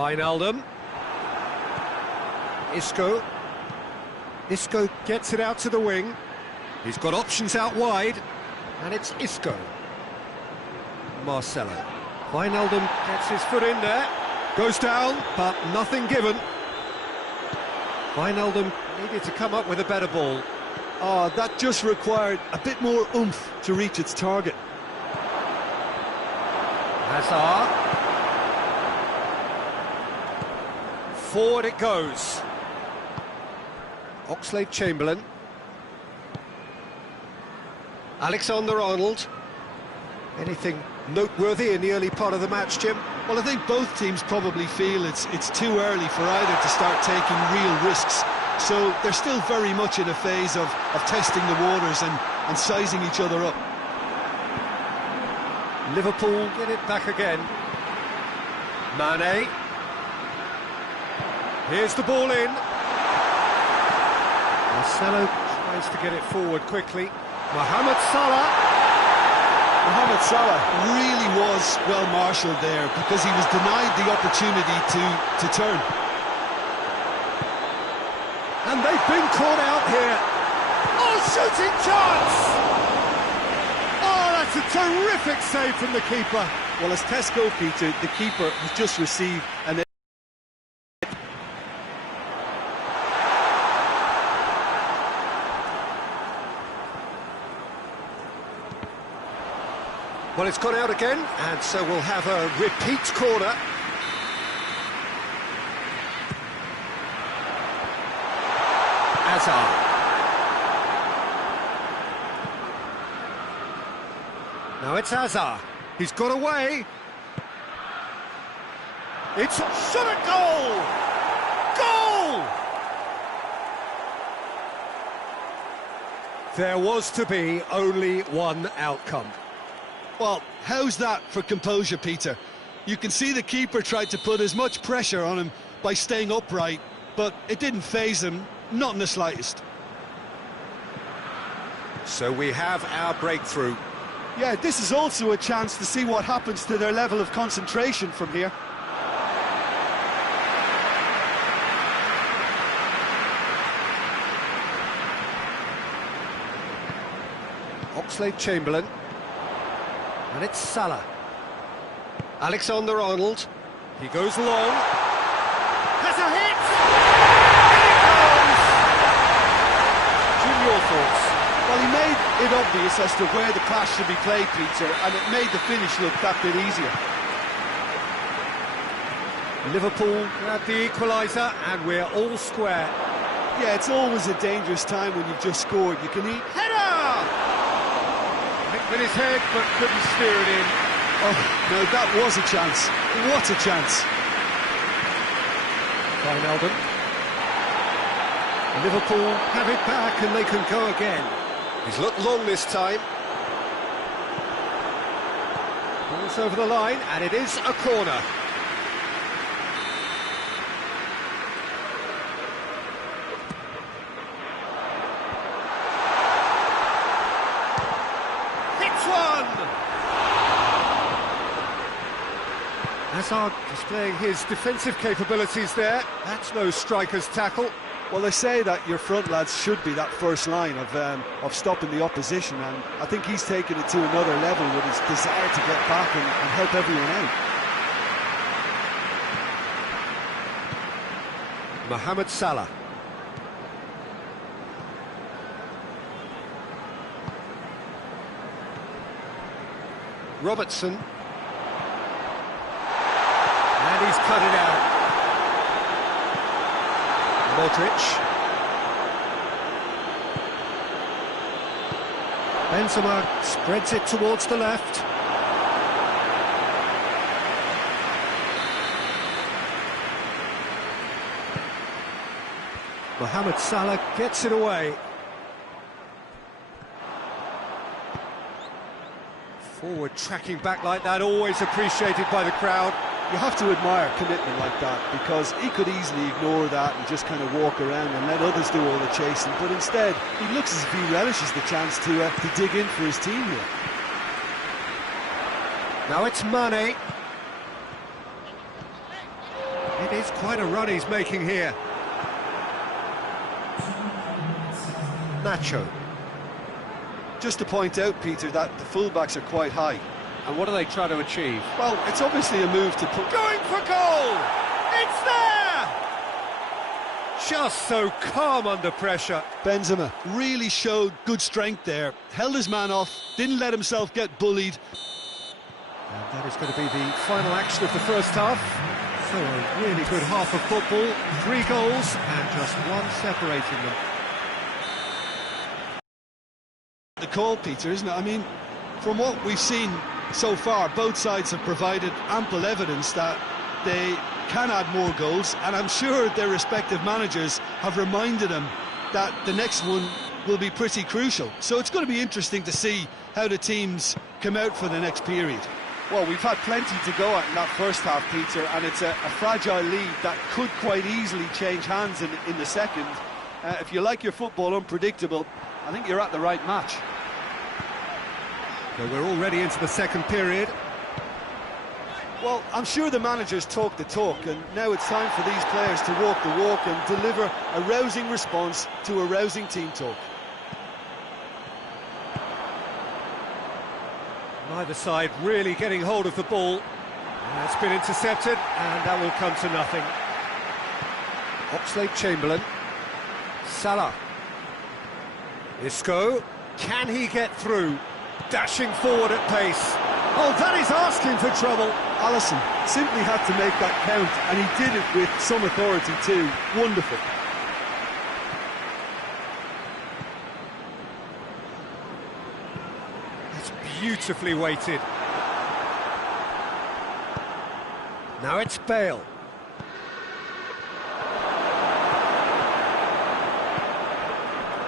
Wijnaldum. Isco. Isco gets it out to the wing. He's got options out wide. And it's Isco. Marcelo. Wijnaldum gets his foot in there. Goes down, but nothing given. Wijnaldum needed to come up with a better ball. Oh, that just required a bit more oomph to reach its target. Hazard. Forward it goes. Oxlade-Chamberlain. Alexander-Arnold. Anything noteworthy in the early part of the match, Jim? Well, I think both teams probably feel it's too early for either to start taking real risks. So they're still very much in a phase of testing the waters and sizing each other up. Liverpool get it back again. Mane. Here's the ball in. Marcelo tries to get it forward quickly. Mohamed Salah. Mohamed Salah really was well marshalled there because he was denied the opportunity to turn. And they've been caught out here. Oh, shooting chance! Oh, that's a terrific save from the keeper. Well, as tests go, Peter, the keeper has just received an... Well, it's gone out again, and so we'll have a repeat corner. Hazard. Now it's Hazard. He's got away. It's shot at goal! Goal! There was to be only one outcome. Well, how's that for composure, Peter? You can see the keeper tried to put as much pressure on him by staying upright, but it didn't faze him, not in the slightest. So we have our breakthrough. Yeah, this is also a chance to see what happens to their level of concentration from here. Oxlade-Chamberlain. And it's Salah. Alexander-Arnold. He goes long. Has a hit! And it goes! Jim, your thoughts? Well, he made it obvious as to where the clash should be played, Peter, and it made the finish look that bit easier. Liverpool grab the equaliser, and we're all square. Yeah, it's always a dangerous time when you've just scored. You can eat... Header! With his head, but couldn't steer it in. Oh, no, that was a chance. What a chance. Wijnaldum. Liverpool have it back and they can go again. He's looked long this time. Ball's over the line, and it is a corner. Hazard displaying his defensive capabilities there. That's no striker's tackle. Well, they say that your front lads should be that first line of stopping the opposition, and I think he's taken it to another level with his desire to get back and help everyone out. Mohamed Salah. Robertson. And he's cut it out. Modric. Benzema spreads it towards the left. Mohamed Salah gets it away. Forward tracking back like that, always appreciated by the crowd. You have to admire commitment like that, because he could easily ignore that and just kind of walk around and let others do all the chasing, but instead he looks as if he relishes the chance to dig in for his team here. Now it's Mane. It is quite a run he's making here. Nacho. Just to point out, Peter, that the fullbacks are quite high. And what do they try to achieve? Well, it's obviously a move to put... Going for goal! It's there! Just so calm under pressure. Benzema really showed good strength there. Held his man off, didn't let himself get bullied. And that is going to be the final action of the first half. So a really good half of football. 3 goals and just one separating them. The call, Peter, isn't it? I mean, from what we've seen so far, both sides have provided ample evidence that they can add more goals, and I'm sure their respective managers have reminded them that the next one will be pretty crucial. So it's going to be interesting to see how the teams come out for the next period. Well, we've had plenty to go at in that first half, Peter, and it's a fragile lead that could quite easily change hands in the second. If you like your football unpredictable, I think you're at the right match. So we're already into the second period. Well, I'm sure the managers talk the talk, and now it's time for these players to walk the walk and deliver a rousing response to a rousing team talk. Neither side really getting hold of the ball. It's been intercepted, and that will come to nothing. Oxlade-Chamberlain. Salah. Isco. Can he get through? Dashing forward at pace. Oh, that is asking for trouble. Alisson simply had to make that count, and he did it with some authority too. Wonderful. It's beautifully weighted. Now it's Bale.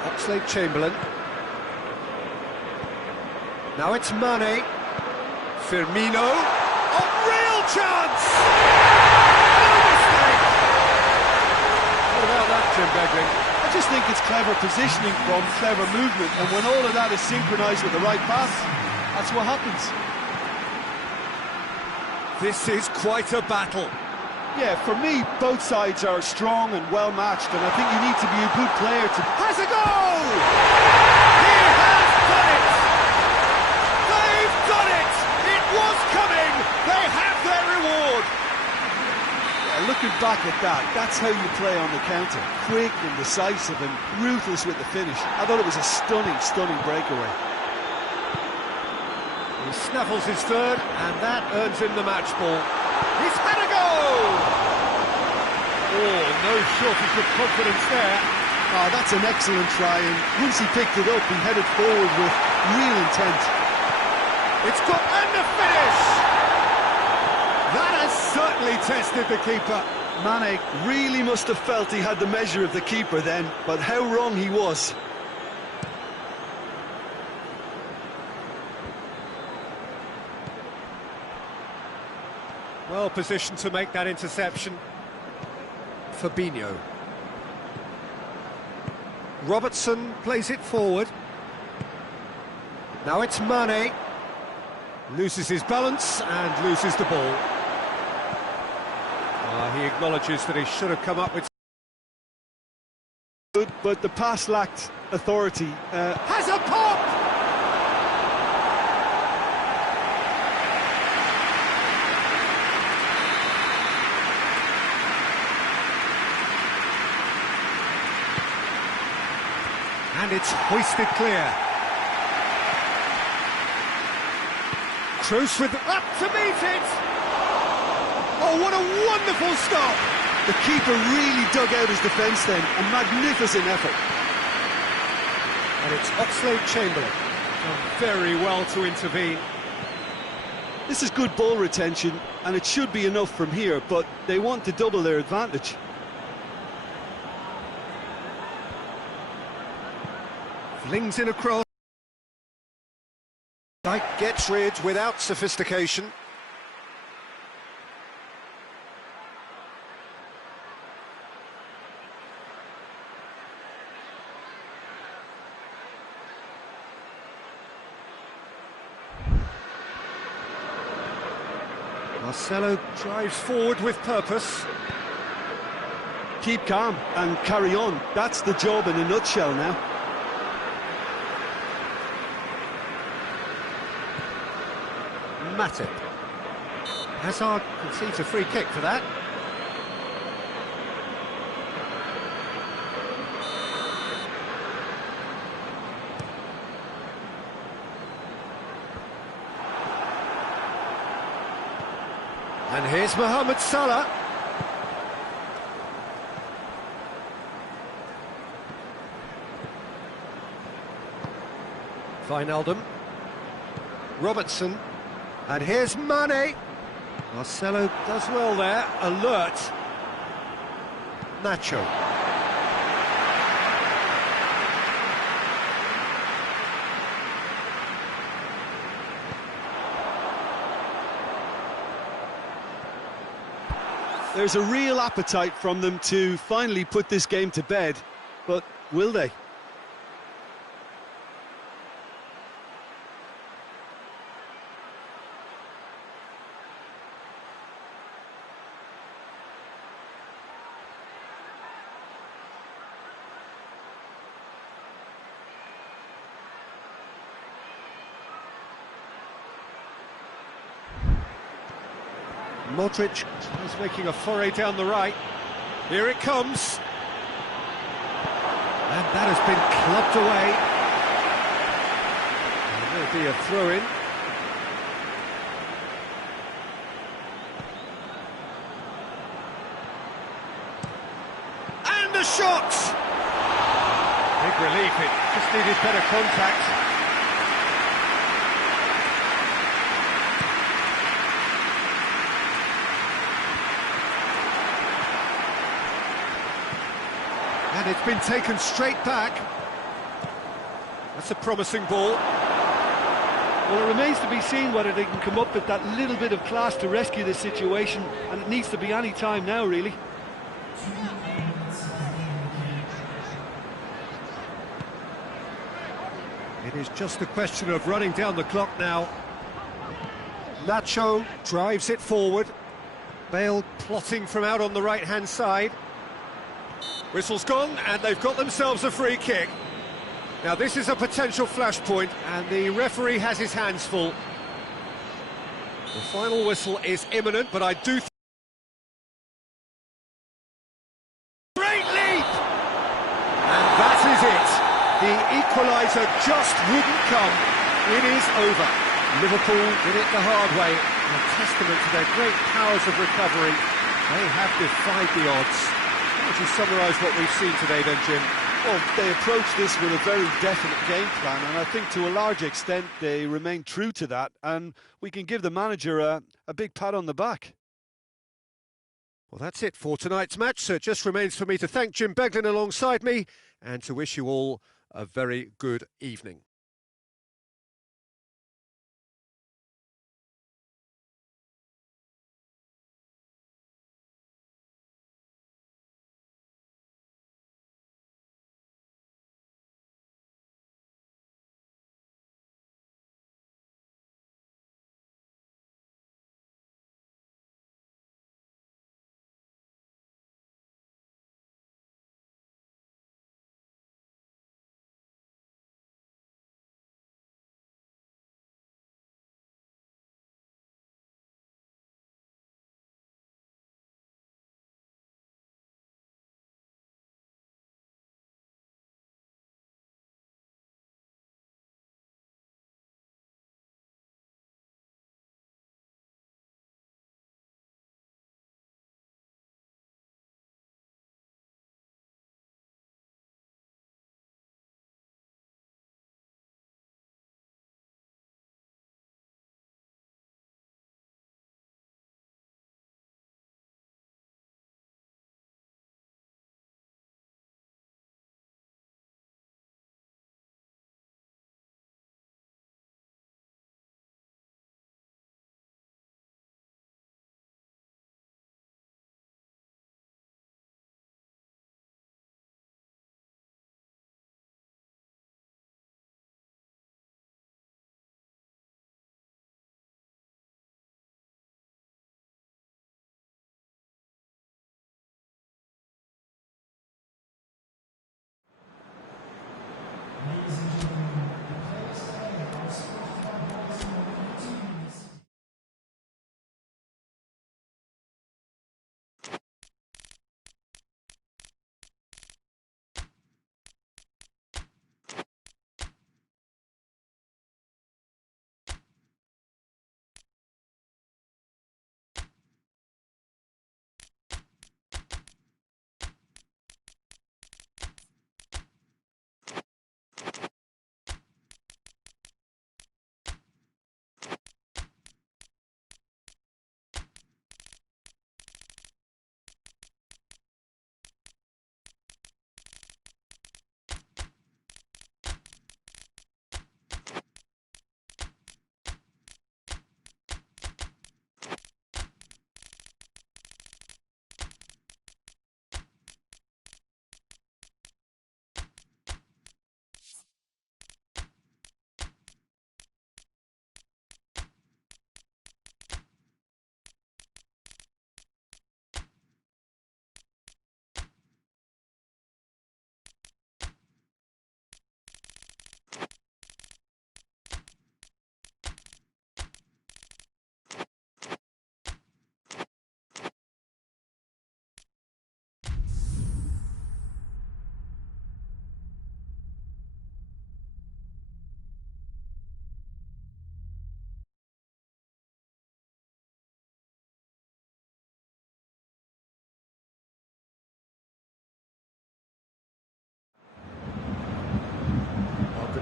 Oxlade-Chamberlain. Now it's Mane. Firmino. Oh, real chance! No mistake! What about that, Jim Begley? I just think it's clever positioning from clever movement, and when all of that is synchronised with the right pass, that's what happens. This is quite a battle. Yeah, for me, both sides are strong and well matched, and I think you need to be a good player to... Has a goal! He has done it! They've done it! It was coming! They have their reward! Yeah, looking back at that, that's how you play on the counter. Quick and decisive and ruthless with the finish. I thought it was a stunning, stunning breakaway. He snaffles his third, and that earns him the match ball. He's had a goal! Oh, no shortage of confidence there. Oh, that's an excellent try, and once he picked it up, he headed forward with real intent. It's got and the finish! That has certainly tested the keeper. Mane really must have felt he had the measure of the keeper then, but how wrong he was. Well positioned to make that interception. Fabinho. Robertson plays it forward. Now it's Mane. Loses his balance and loses the ball. He acknowledges that he should have come up with... Good, but the pass lacked authority. Has a pop! And it's hoisted clear. Kroos with up to meet it. Oh, what a wonderful stop! The keeper really dug out his defence then. A magnificent effort. And it's Oxlade-Chamberlain. Done very well to intervene. This is good ball retention, and it should be enough from here, but they want to double their advantage. Flings in across. Like gets rid without sophistication. Marcelo drives forward with purpose. keep calm and carry on. That's the job in a nutshell now. Matip. Hazard concedes a free kick for that. And here's Mohamed Salah. Wijnaldum. Robertson. And here's Mane. Marcelo does well there. Alert. Nacho. There's a real appetite from them to finally put this game to bed, but will they? Modric is making a foray down the right. Here it comes. And that has been clubbed away. And there'll be a throw-in. And the shot! Big relief, it just needed better contact. And it's been taken straight back. That's a promising ball. Well, it remains to be seen whether they can come up with that little bit of class to rescue the situation, and it needs to be any time now, really. It is just a question of running down the clock now. Nacho drives it forward. Bale plotting from out on the right-hand side. Whistle's gone, and they've got themselves a free kick. Now, this is a potential flashpoint, and the referee has his hands full. The final whistle is imminent, but I do think... Great leap! And that is it. The equaliser just wouldn't come. It is over. Liverpool did it the hard way. A testament to their great powers of recovery. They have defied the odds. How would you summarise what we've seen today then, Jim? Well, they approached this with a very definite game plan, and I think to a large extent they remain true to that, and we can give the manager a big pat on the back. Well, that's it for tonight's match, so it just remains for me to thank Jim Beglin alongside me and to wish you all a very good evening.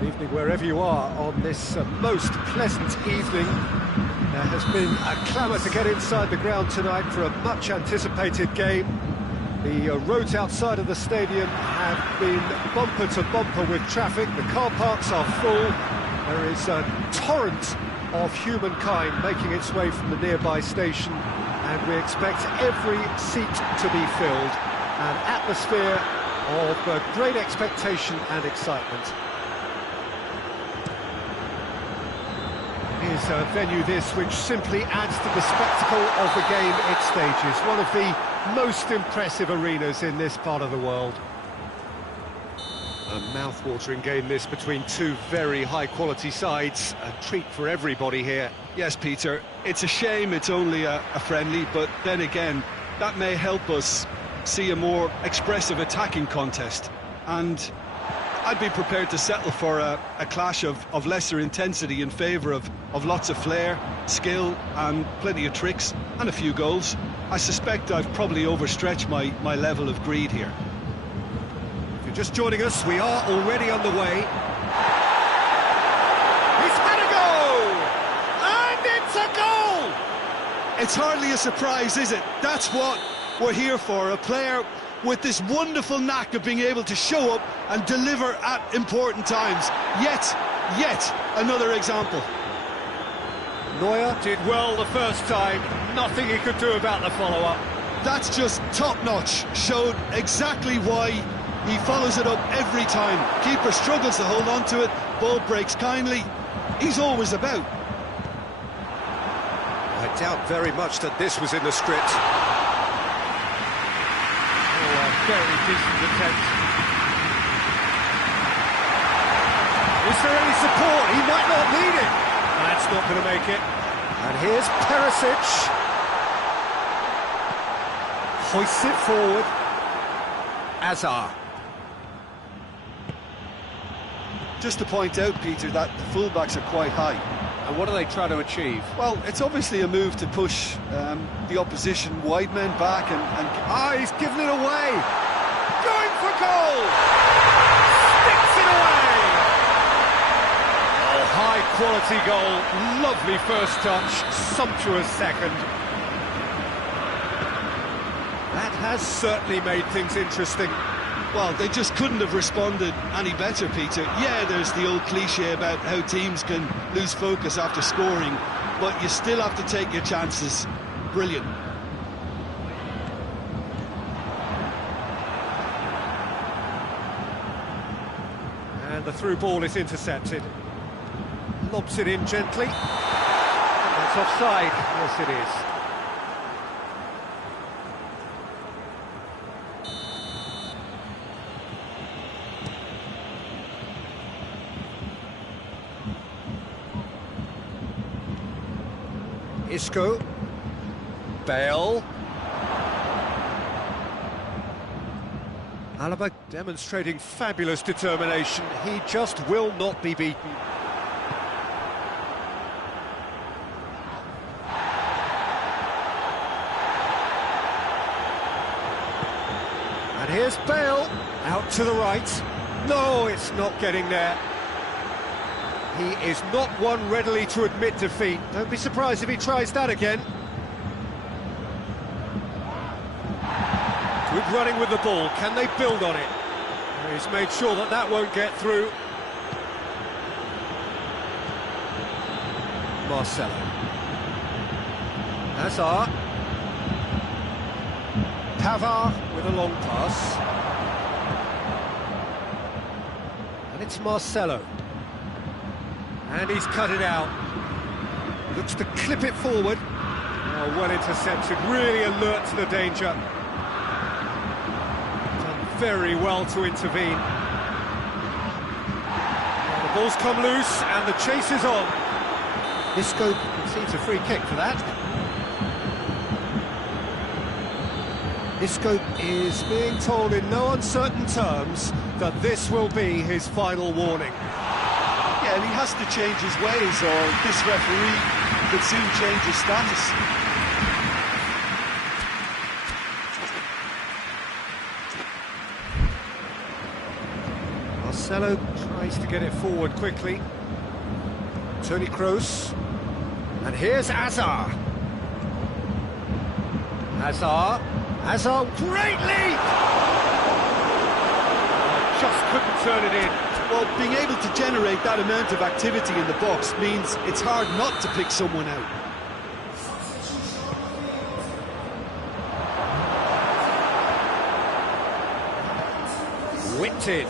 Good evening wherever you are on this most pleasant evening. There has been a clamour to get inside the ground tonight for a much-anticipated game. The roads outside of the stadium have been bumper to bumper with traffic. The car parks are full. There is a torrent of humankind making its way from the nearby station, and we expect every seat to be filled. An atmosphere of great expectation and excitement. It is a venue this which simply adds to the spectacle of the game it stages. One of the most impressive arenas in this part of the world. A mouth-watering game this between two very high-quality sides. A treat for everybody here. Yes, Peter, it's a shame it's only a friendly, but then again, that may help us see a more expressive attacking contest. And I'd be prepared to settle for a clash of lesser intensity in favour of lots of flair, skill and plenty of tricks and a few goals. I suspect I've probably overstretched my level of greed here. If you're just joining us, we are already underway. He's had a goal! And it's a goal! It's hardly a surprise, is it? That's what we're here for, a player with this wonderful knack of being able to show up and deliver at important times. Yet another example. Neuer did well the first time, nothing he could do about the follow-up. That's just top-notch, showed exactly why he follows it up every time. Keeper struggles to hold on to it, ball breaks kindly. He's always about. I doubt very much that this was in the script. Very decent attempt. Is there any support? He might not need it. That's not going to make it. And here's Perisic. Hoists it forward. Azar. Just to point out, Peter, that the fullbacks are quite high. And what are they trying to achieve? Well, it's obviously a move to push the opposition wide men back and he's given it away. Going for goal. Sticks it away. Oh, high quality goal. Lovely first touch. Sumptuous second. That has certainly made things interesting. well, they just couldn't have responded any better, Peter. Yeah, there's the old cliche about how teams can lose focus after scoring, but you still have to take your chances. Brilliant. And the through ball is intercepted. Lobs it in gently. That's offside. Yes, it is. Isco, Bale, Alaba demonstrating fabulous determination. He just will not be beaten. And here's Bale, out to the right. No, it's not getting there. He is not one readily to admit defeat. Don't be surprised if he tries that again. Good running with the ball. Can they build on it? He's made sure that that won't get through. Marcelo. Hazard. Pavard with a long pass. And it's Marcelo. And he's cut it out. Looks to clip it forward. Oh, well intercepted, really alert to the danger. Done very well to intervene. Well, the ball's come loose and the chase is on. Isco concedes a free kick for that. Isco is being told in no uncertain terms that this will be his final warning. Yeah, and he has to change his ways, or this referee could soon change his status. Marcelo tries to get it forward quickly. Toni Kroos. And here's Hazard. Hazard, great leap! Just couldn't turn it in. Well, being able to generate that amount of activity in the box means it's hard not to pick someone out. Whipped in.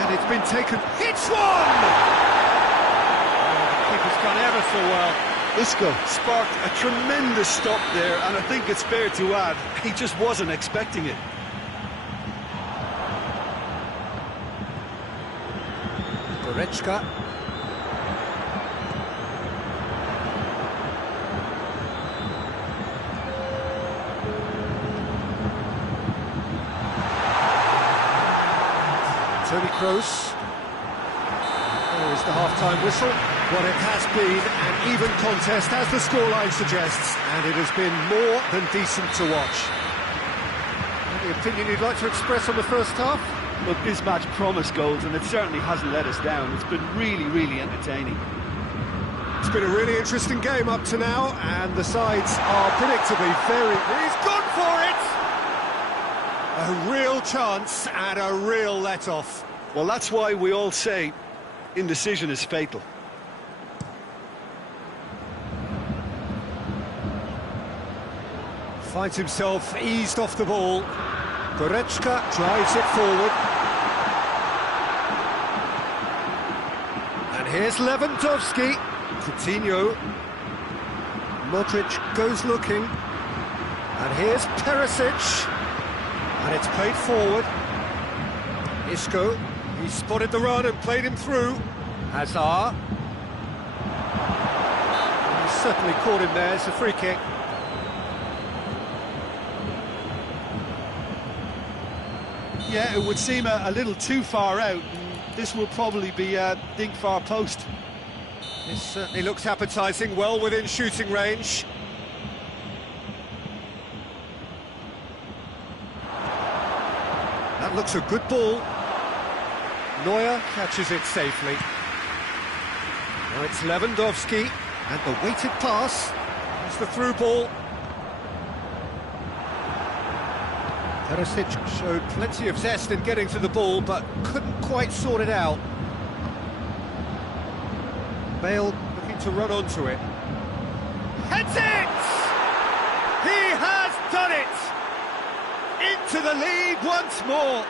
And it's been taken. Hits one! The keeper's gone ever so well. Isco sparked a tremendous stop there, and I think it's fair to add, he just wasn't expecting it. Goretzka. Toni Kroos. There is the half-time whistle. What it has been an even contest, as the scoreline suggests, and it has been more than decent to watch. Any opinion you'd like to express on the first half? Look, this match promised goals, and it certainly hasn't let us down. It's been really, really entertaining. It's been a really interesting game up to now, and the sides are predictably very... He's gone for it! A real chance and a real let-off. Well, that's why we all say indecision is fatal. Finds himself eased off the ball. Goretzka drives it forward. And here's Lewandowski. Coutinho. Modric goes looking. And here's Perisic. And it's played forward. Isco. He spotted the run and played him through. Hazard. He's certainly caught him there. It's a free kick. Yeah, it would seem a little too far out. This will probably be think far post. This certainly looks appetising, well within shooting range. That looks a good ball. Neuer catches it safely. Now it's Lewandowski, and the weighted pass. It's the through ball. Perisic showed plenty of zest in getting to the ball, but couldn't quite sort it out. Bale looking to run onto it. Heads it! He has done it! Into the lead once more.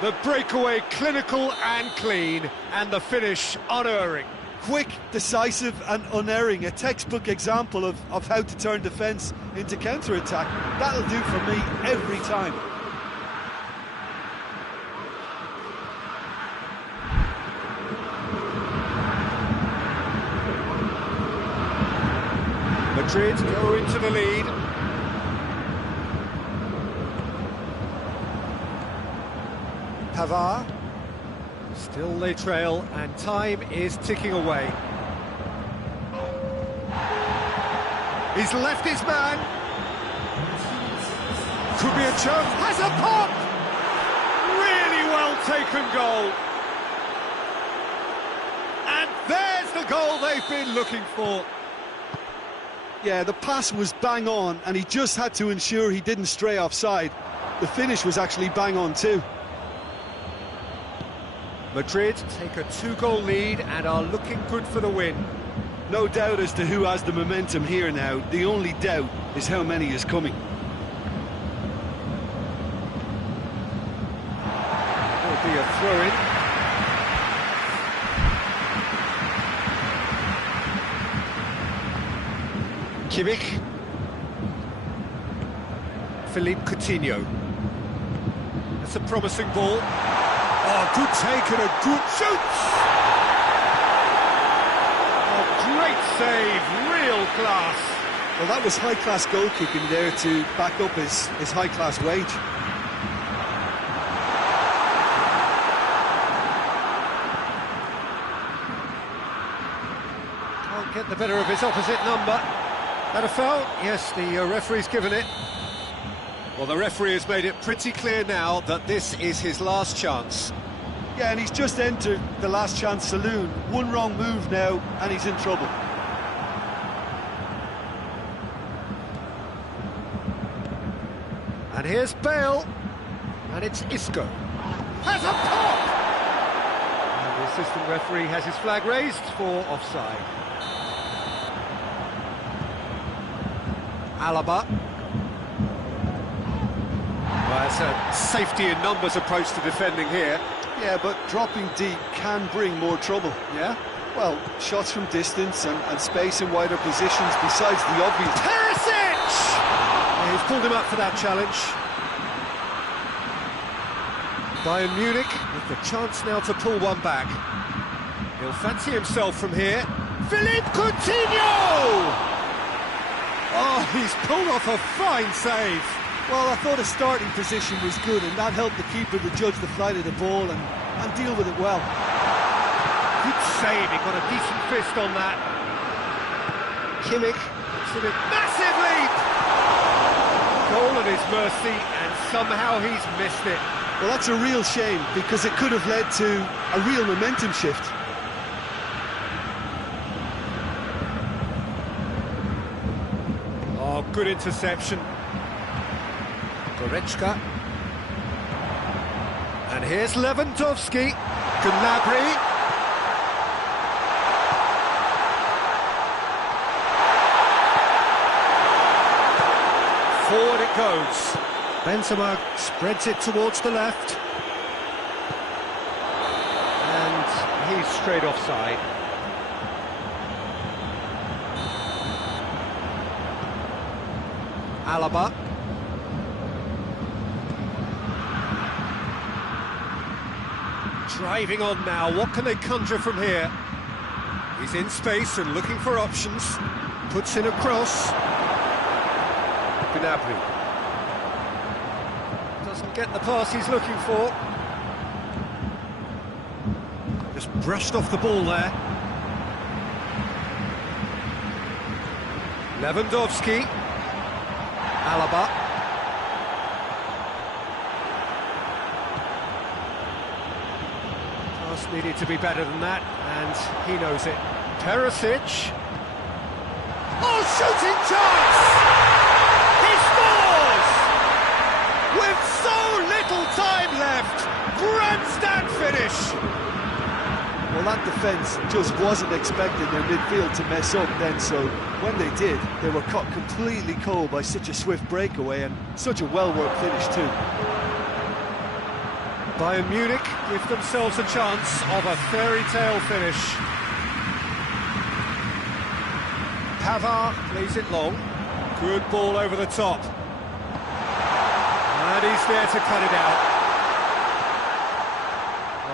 The breakaway clinical and clean, and the finish unerring. Quick, decisive and unerring, a textbook example of how to turn defence into counter-attack. That'll do for me every time. Madrid go into the lead. Pavard. Still they trail, and time is ticking away. He's left his man. Could be a chance. Has a pop! Really well taken goal. And there's the goal they've been looking for. Yeah, the pass was bang on, and he just had to ensure he didn't stray offside. The finish was actually bang on too. Madrid take a 2-goal lead and are looking good for the win. No doubt as to who has the momentum here now. The only doubt is how many is coming. There'll be a throw-in. Kimmich. Philippe Coutinho. That's a promising ball. Oh, good take and a good shoot! Oh, great save, real class. Well, that was high-class goalkeeping there to back up his high-class wage. Can't get the better of his opposite number. That a foul? Yes, the referee's given it. Well, the referee has made it pretty clear now that this is his last chance. Yeah, and he's just entered the last chance saloon. One wrong move now, and he's in trouble. And here's Bale, and it's Isco. Has a pop! And the assistant referee has his flag raised for offside. Alaba. Well, it's a safety in numbers approach to defending here. Yeah, but dropping deep can bring more trouble. Yeah? Well, shots from distance and space in wider positions besides the obvious. Perisic! Yeah, he's pulled him up for that challenge. Bayern Munich with the chance now to pull one back. He'll fancy himself from here. Philippe Coutinho! Oh, he's pulled off a fine save. Well, I thought his starting position was good, and that helped the keeper to judge the flight of the ball and deal with it well. Good save, he got a decent fist on that. Kimmich, massive leap! Goal at his mercy, and somehow he's missed it. Well, that's a real shame, because it could have led to a real momentum shift. Oh, good interception. Goretzka. And here's Lewandowski. Gnabry. Forward it goes. Benzema spreads it towards the left. And he's straight offside. Alaba. Driving on now, what can they conjure from here? He's in space and looking for options. Puts in a cross. Gnabry. Doesn't get the pass he's looking for. Just brushed off the ball there. Lewandowski. Alaba. Pass needed to be better than that, and he knows it. Perisic. Oh, shooting chance! He scores! With so little time left! Grandstand finish! Well, that defence just wasn't expecting their midfield to mess up then, so when they did, they were caught completely cold by such a swift breakaway and such a well-worked finish too. Bayern Munich give themselves a chance of a fairy tale finish. Pavard plays it long. Good ball over the top. And he's there to cut it out.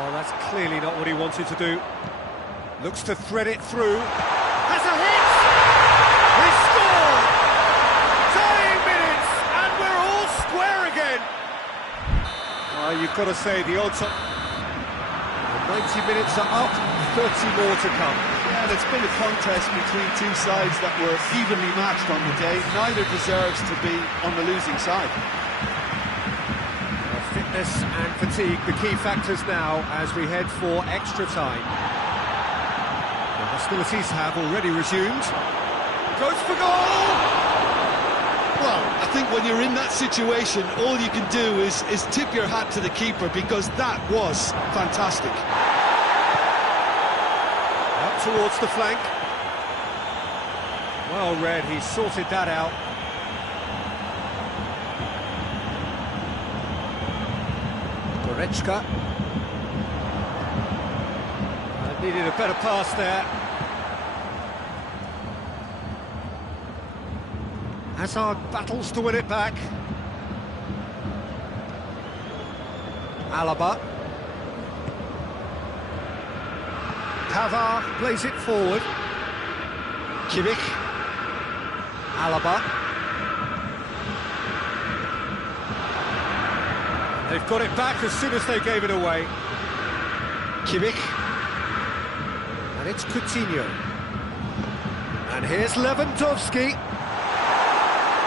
Oh, that's clearly not what he wanted to do. Looks to thread it through. Has a hit! He scored! Tying minutes, and we're all square again. Oh, you've got to say the odds are... The 90 minutes are up, 30 more to come. Yeah, it's been a contest between two sides that were evenly matched on the day. Neither deserves to be on the losing side. Fitness and fatigue, the key factors now as we head for extra time. The hostilities have already resumed. Goes for goal! Well, I think when you're in that situation, all you can do is tip your hat to the keeper, because that was fantastic. Up towards the flank. Well read, he sorted that out. Goretzka. Needed a better pass there. Hazard battles to win it back. Alaba. Pavard plays it forward. Kimmich. Alaba. They've got it back as soon as they gave it away. Kimmich. And it's Coutinho. And here's Lewandowski.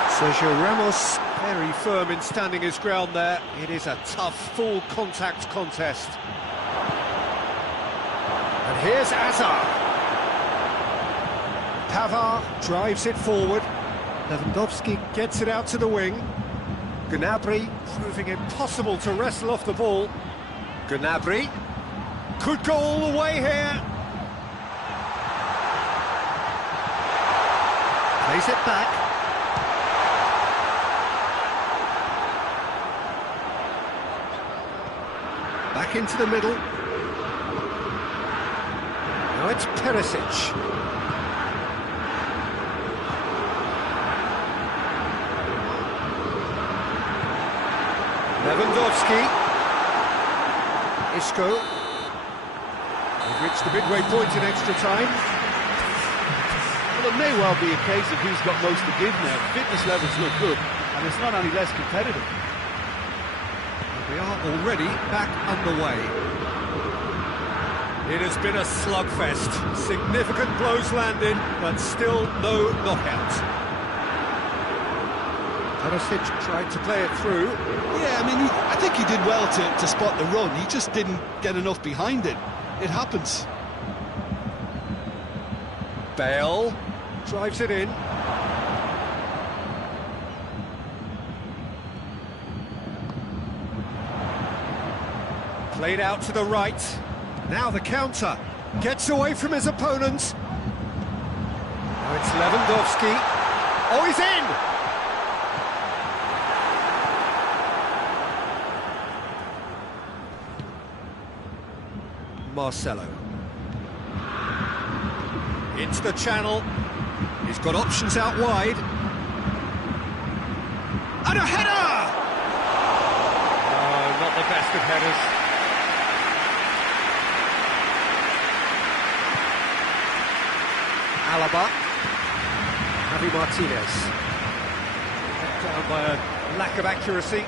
Sergio Ramos Very firm in standing his ground there. It is a tough, full contact contest. And here's Azar. Pavard drives it forward. Lewandowski gets it out to the wing. Gnabry proving impossible to wrestle off the ball. Gnabry could go all the way here. Plays it back. Back into the middle. Now it's Perisic. Lewandowski. Isco. We've reached the midway point in extra time. Well, it may well be a case of who's got most to give now. Fitness levels look good, and it's not any less competitive. We are already back underway. It has been a slugfest. Significant blows landed, but still no knockout. Perisic tried to play it through. Yeah, I mean, I think he did well to spot the run. He just didn't get enough behind it. It happens. Bale drives it in. Played out to the right. Now the counter. Gets away from his opponents. Now it's Lewandowski. Oh, he's in! Marcelo. Into the channel. He's got options out wide. And a header! Oh, not the best of headers. Alaba. Javi Martinez. Let down by a lack of accuracy.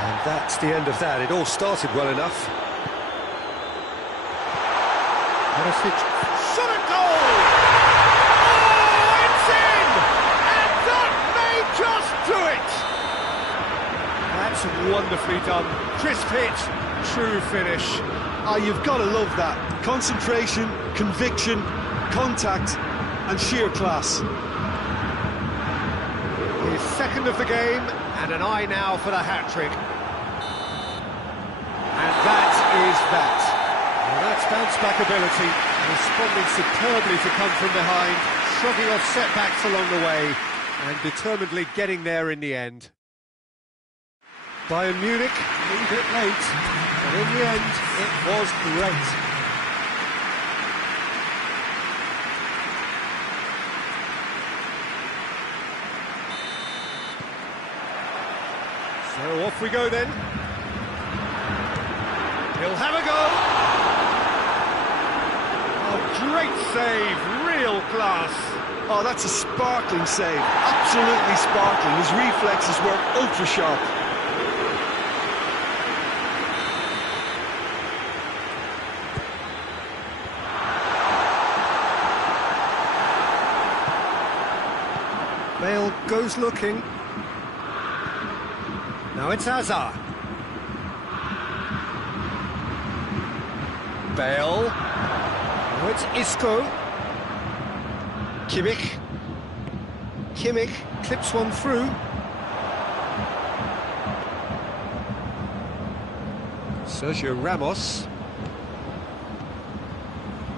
And that's the end of that. It all started well enough. Perisic. Shot a goal! Oh, it's in! And that may just do it! That's wonderfully done. Crisp hit, true finish. Ah, you've got to love that. Concentration, conviction, contact and sheer class. His second of the game, and an eye now for the hat-trick. And that is that. Well, that's bounce-back ability, responding superbly to come from behind, shrugging off setbacks along the way, and determinedly getting there in the end. Bayern Munich, a little bit late, but in the end, it was great. So off we go then. He'll have a go. Oh, great save, real class. Oh, that's a sparkling save, absolutely sparkling. His reflexes were ultra sharp. Bale goes looking. Now it's Azar. Bale. Now it's Isco. Kimmich. Kimmich clips one through. Sergio Ramos.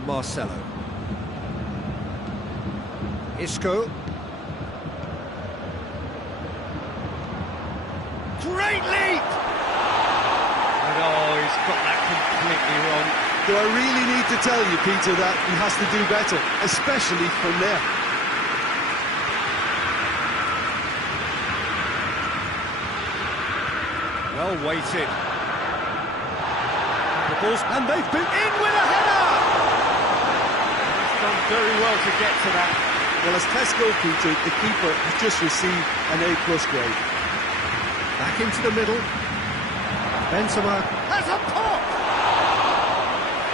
Marcelo. Isco. Great leap! And oh, he's got that completely wrong. Do I really need to tell you, Peter, that he has to do better, especially from there? Well weighted. The ball's... And they've been in with a header! He's done very well to get to that. Well, as test goalkeeper, the keeper has just received an A+ grade. Back into the middle. Benzema has a pop!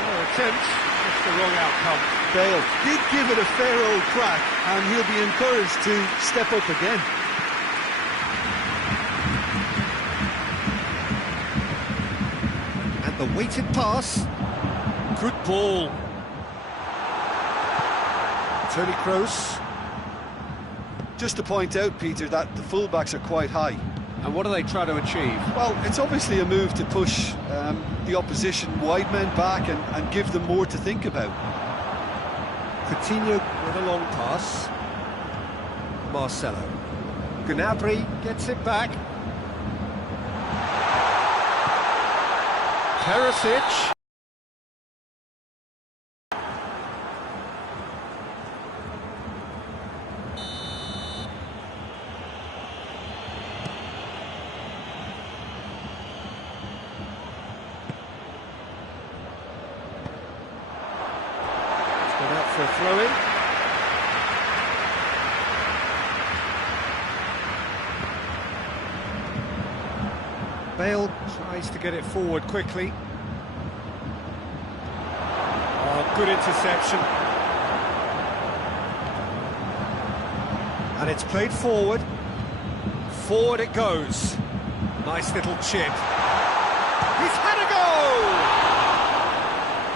No attempt, just the wrong outcome. Bale did give it a fair old crack, and he'll be encouraged to step up again. the weighted pass. Good ball. Tony Kroos. Just to point out, Peter, that the fullbacks are quite high. And what do they try to achieve? Well, it's obviously a move to push the opposition wide men back and give them more to think about. Coutinho with a long pass. Marcelo. Gnabry gets it back. Perisic. Out for a throw-in. Bale tries to get it forward quickly. Oh, good interception. And it's played forward. Forward it goes. Nice little chip. He's had a goal!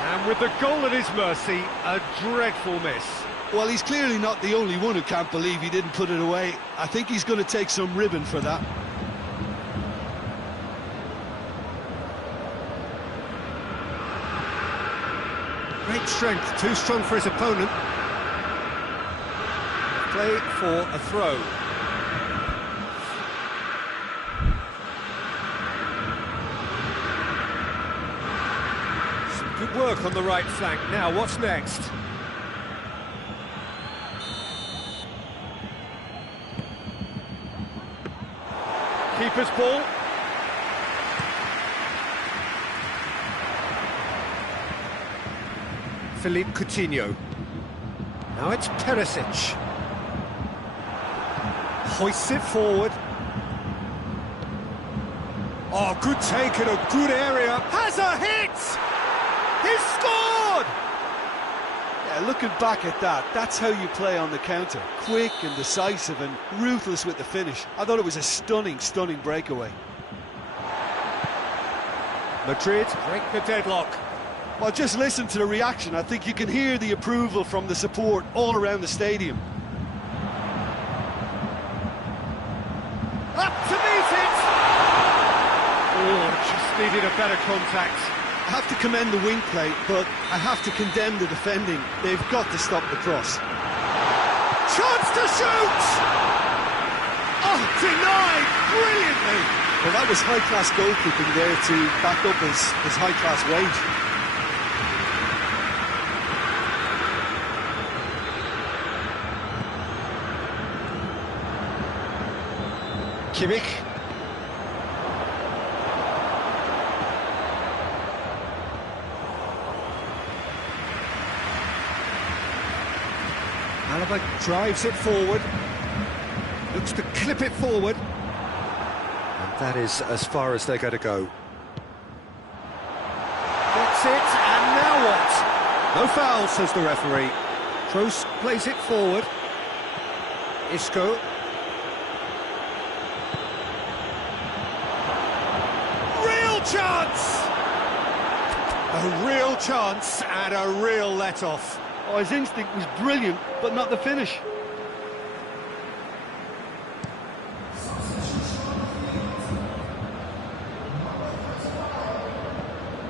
And with the goal at his mercy, a dreadful miss. Well, he's clearly not the only one who can't believe he didn't put it away. I think he's going to take some ribbon for that. Great strength, too strong for his opponent. Play for a throw. Some good work on the right flank. Now, what's next? Keeper's ball. Philippe Coutinho. Now it's Perisic. Hoists it forward. Oh, good take in a good area. Has a hit! He's scored! Yeah, looking back at that, that's how you play on the counter. Quick and decisive and ruthless with the finish. I thought it was a stunning, stunning breakaway. Madrid break the deadlock. Well, just listen to the reaction. I think you can hear the approval from the support all around the stadium. Up to meet it! Oh, just needed a better contact. I have to commend the wing play, but I have to condemn the defending. They've got to stop the cross. Chance to shoot! Oh, denied brilliantly! Well, that was high-class goalkeeping there to back up his high-class wage. Kimmich. Alaba drives it forward. Looks to clip it forward. And that is as far as they're going to go. Gets it, and now what? No foul, says the referee. Kroos plays it forward. Isco. Chance! A real chance and a real let-off. Oh, his instinct was brilliant, but not the finish.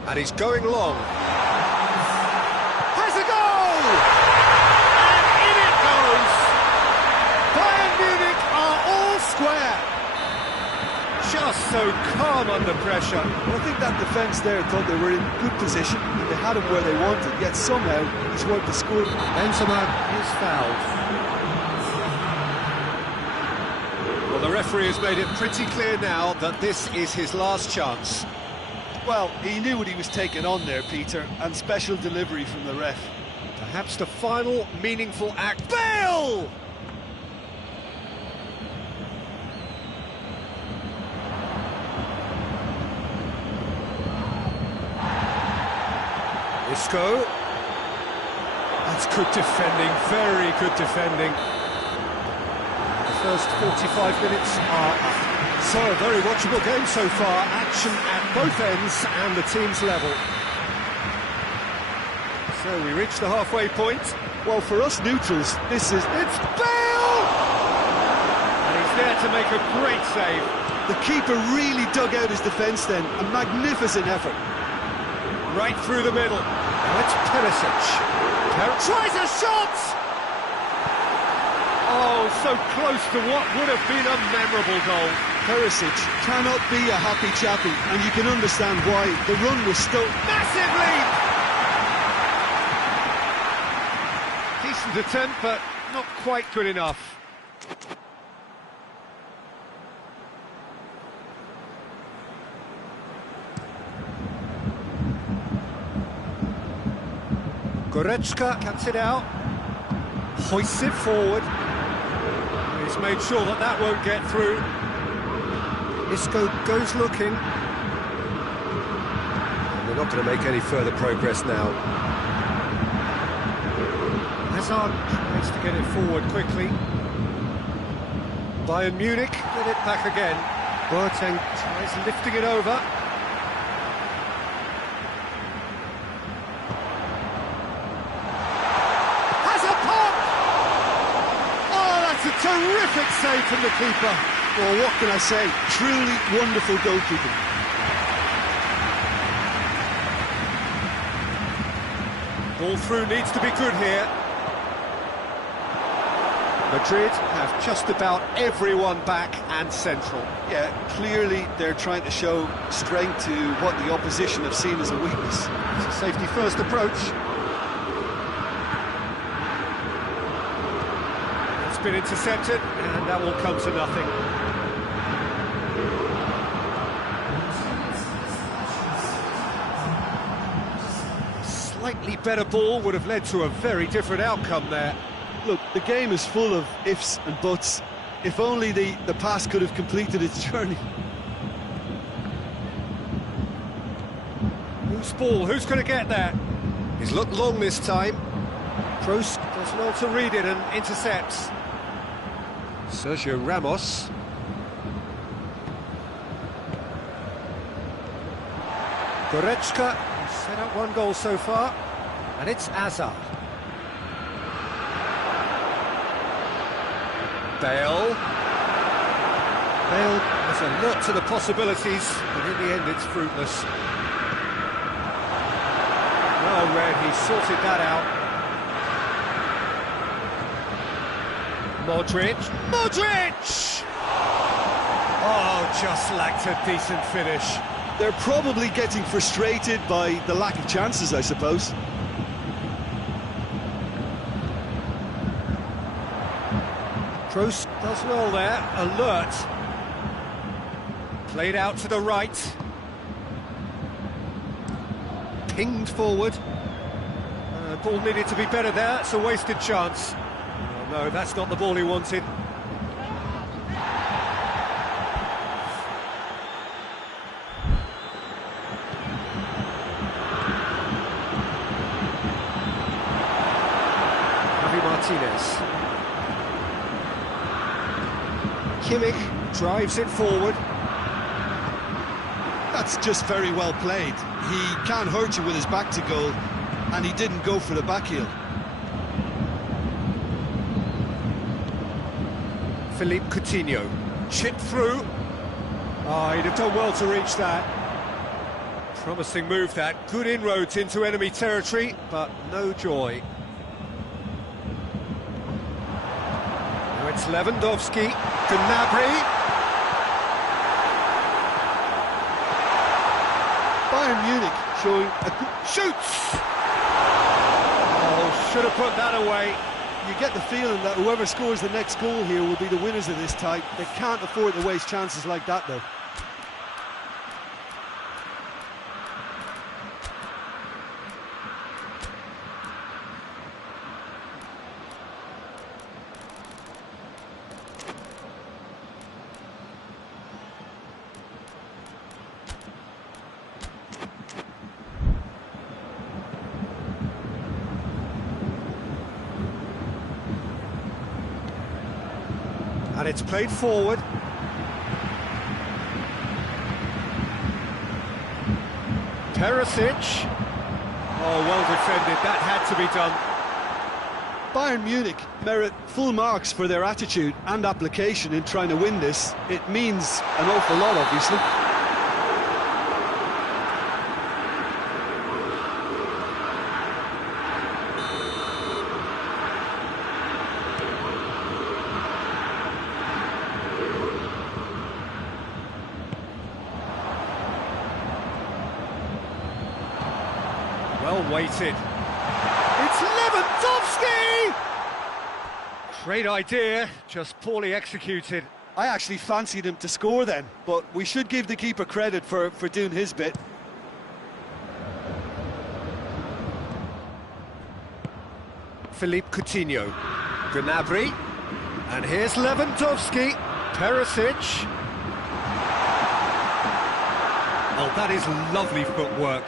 And he's going long. Has a goal! And in it goes! Bayern Munich are all square. Just so calm under pressure. Well, I think that defence there thought they were in good position and they had him where they wanted, yet somehow he's worked the score. Benzema is fouled. Well, the referee has made it pretty clear now that this is his last chance. Well, he knew what he was taking on there, Peter, and special delivery from the ref. Perhaps the final meaningful act. Bale! Isco. That's good defending, very good defending. The first 45 minutes are up. So, a very watchable game so far. Action at both ends and the team's level. So we reach the halfway point. Well, for us neutrals, It's Bale! And he's there to make a great save. the keeper really dug out his defence then. A magnificent effort. Right through the middle. Now it's Perisic. Tries a shot! Oh, so close to what would have been a memorable goal. Perisic cannot be a happy chappy, and you can understand why. The run was Massive lead! Decent attempt, but not quite good enough. Goretzka cuts it out, hoists it forward. He's made sure that that won't get through. Isco goes looking. And they're not going to make any further progress now. Hazard tries to get it forward quickly. Bayern Munich get it back again. Boateng tries lifting it over. Terrific save from the keeper. Well, what can I say? Truly wonderful goalkeeping. Ball through needs to be good here. Madrid have just about everyone back and central. Yeah, clearly they're trying to show strength to what the opposition have seen as a weakness. It's a safety-first approach. It's been intercepted, and that will come to nothing. Slightly better ball would have led to a very different outcome there. Look, the game is full of ifs and buts. If only the pass could have completed its journey. Whose ball? Who's going to get that? He's looked long this time. Kroos does well to read it and intercepts. Sergio Ramos. Goretzka set up one goal so far, and it's Hazard. Bale has a lot to the possibilities, but in the end it's fruitless. Well read, he sorted that out. Modric! Oh, just lacked a decent finish. They're probably getting frustrated by the lack of chances, I suppose. Kroos does well there, alert. Played out to the right. Pinged forward. Ball needed to be better there, it's a wasted chance. Oh, no, that's not the ball he wanted. Martinez. Kimmich drives it forward. That's just very well played. He can't hurt you with his back to goal, and he didn't go for the back heel. Philippe Coutinho chipped through. Oh, he'd have done well to reach that. Promising move that. Good inroads into enemy territory, but no joy. Now it's Lewandowski. Gnabry. Bayern Munich showing a good... Shoots! Oh, should have put that away. You get the feeling that whoever scores the next goal here will be the winners of this tie. They can't afford to waste chances like that, though. And it's played forward. Perisic. Oh, well defended, that had to be done. Bayern Munich merit full marks for their attitude and application in trying to win this. It means an awful lot, obviously. Well weighted. It's Lewandowski! Great idea, just poorly executed. I actually fancied him to score then, but we should give the keeper credit for doing his bit. Philippe Coutinho. Gnabry. And here's Lewandowski. Perisic. Oh, that is lovely footwork.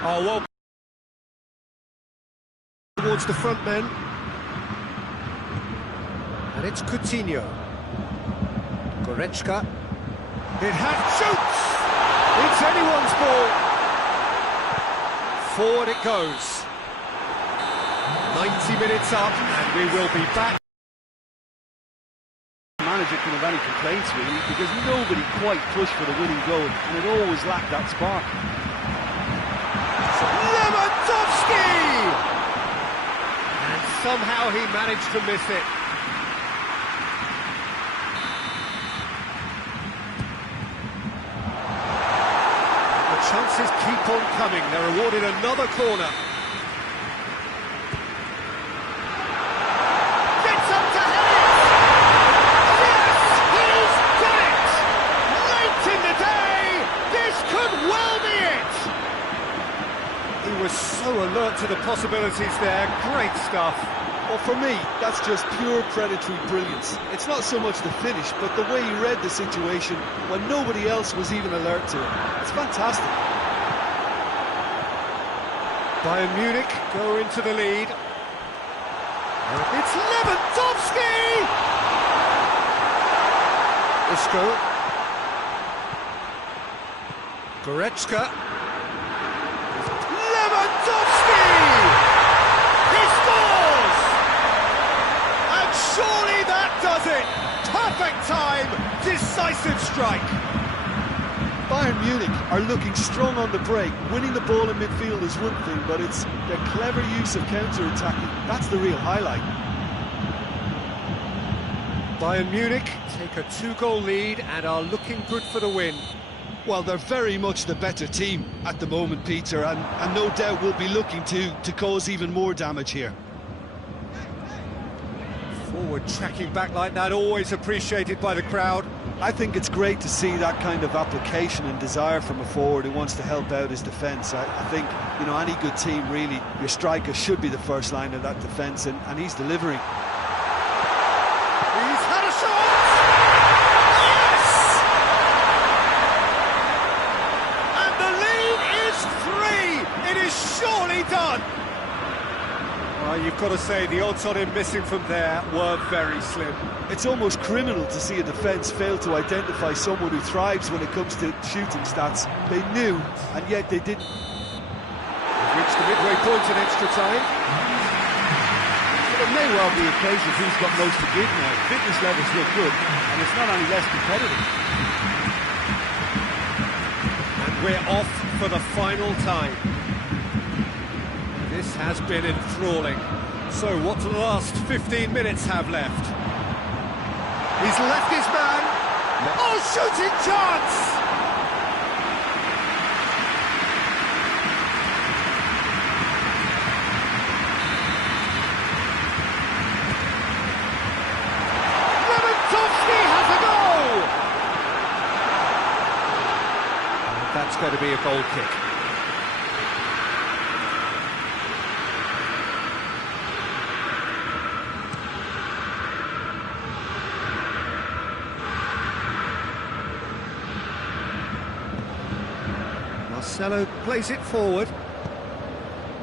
Oh, well. Towards the front men. And it's Coutinho. Goretzka. It has shoots! It's anyone's ball. Forward it goes. 90 minutes up, and we will be back. The manager can have any complaints really, because nobody quite pushed for the winning goal, and it always lacked that spark. Lewandowski! And somehow he managed to miss it. The chances keep on coming. They're awarded another corner. Gets up to head it! Yes, he's done it! Late in the day, this could well be it! He was so alert to the possibilities there. Great stuff. Well, for me, that's just pure predatory brilliance. It's not so much the finish, but the way he read the situation when nobody else was even alert to it. It's fantastic. Bayern Munich go into the lead. It's Lewandowski! Isco. Goretzka. Lewandowski! He scores! And surely that does it! Perfect time, decisive strike. Bayern Munich are looking strong on the break. Winning the ball in midfield is one thing, but it's their clever use of counter-attacking. That's the real highlight. Bayern Munich take a 2-goal lead and are looking good for the win. Well, they're very much the better team at the moment, Peter, and no doubt will be looking to cause even more damage here. Forward tracking back like that, always appreciated by the crowd. I think it's great to see that kind of application and desire from a forward who wants to help out his defence. I think, you know, any good team, really, your striker should be the first line of that defence, and he's delivering. He's had a shot! Yes! And the lead is 3! It is surely done! Well, you've got to say, the odds on him missing from there were very slim. It's almost criminal to see a defence fail to identify someone who thrives when it comes to shooting stats. They knew, and yet they didn't. We've reached the midway point in extra time. But it may well be a case of who's got most to give now. Fitness levels look good, and it's not any less competitive. And we're off for the final time. This has been enthralling. So what do the last 15 minutes have left? He's left his man. Oh, shooting chance! Lewandowski has a goal! And that's going to be a goal kick. Marcelo plays it forward.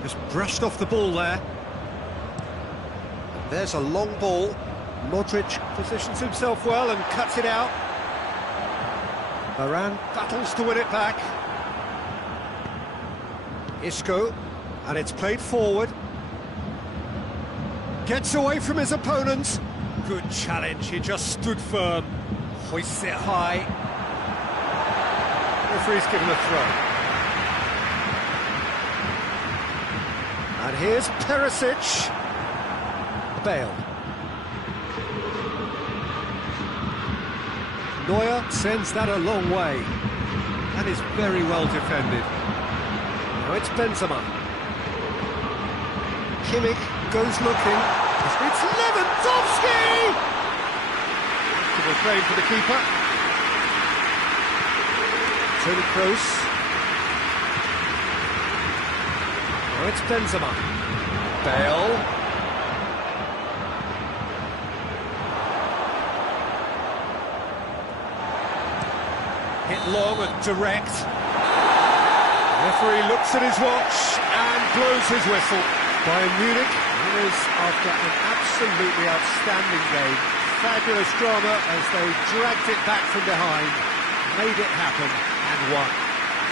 Just brushed off the ball there. And there's a long ball. Modric positions himself well and cuts it out. Varane battles to win it back. Isco, and it's played forward. Gets away from his opponent. Good challenge, he just stood firm. Hoists it high. Referee's given a throw. And here's Perisic. Bale. Neuer sends that a long way. That is very well defended. Now it's Benzema. Kimmich goes looking. It's Lewandowski! Good frame for the keeper. Toni Kroos. Now it's Benzema. Bale. Hit long and direct. The referee looks at his watch and blows his whistle. Bayern Munich winners after an absolutely outstanding game. Fabulous drama as they dragged it back from behind, made it happen and won.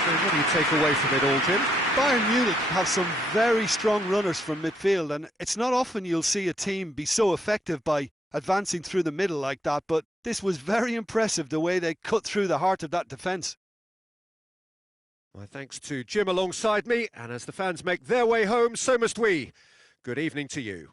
So what do you take away from it all, Jim? Bayern Munich have some very strong runners from midfield, and it's not often you'll see a team be so effective by advancing through the middle like that, but this was very impressive the way they cut through the heart of that defence. My thanks to Jim alongside me, and as the fans make their way home, so must we. Good evening to you.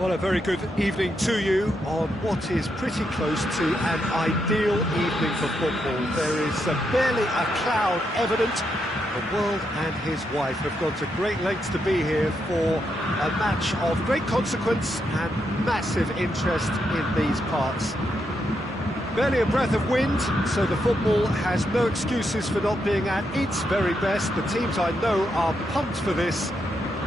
Well, a very good evening to you on what is pretty close to an ideal evening for football. There is barely a cloud evident. The world and his wife have gone to great lengths to be here for a match of great consequence and massive interest in these parts. Barely a breath of wind, so the football has no excuses for not being at its very best. The teams I know are pumped for this.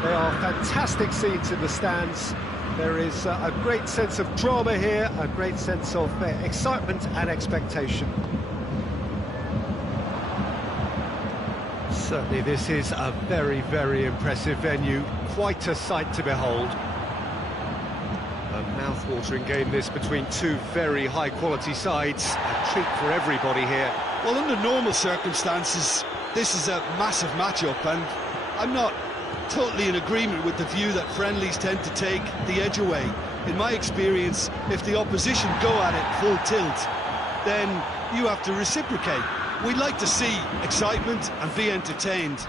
They are fantastic scenes in the stands. There is a great sense of drama here, a great sense of excitement and expectation. Certainly this is a very, very impressive venue, quite a sight to behold. A mouth-watering game this between two very high-quality sides, a treat for everybody here. Well, under normal circumstances, this is a massive match-up, and I'm not totally in agreement with the view that friendlies tend to take the edge away. In my experience, if the opposition go at it full tilt, then you have to reciprocate. We'd like to see excitement and be entertained,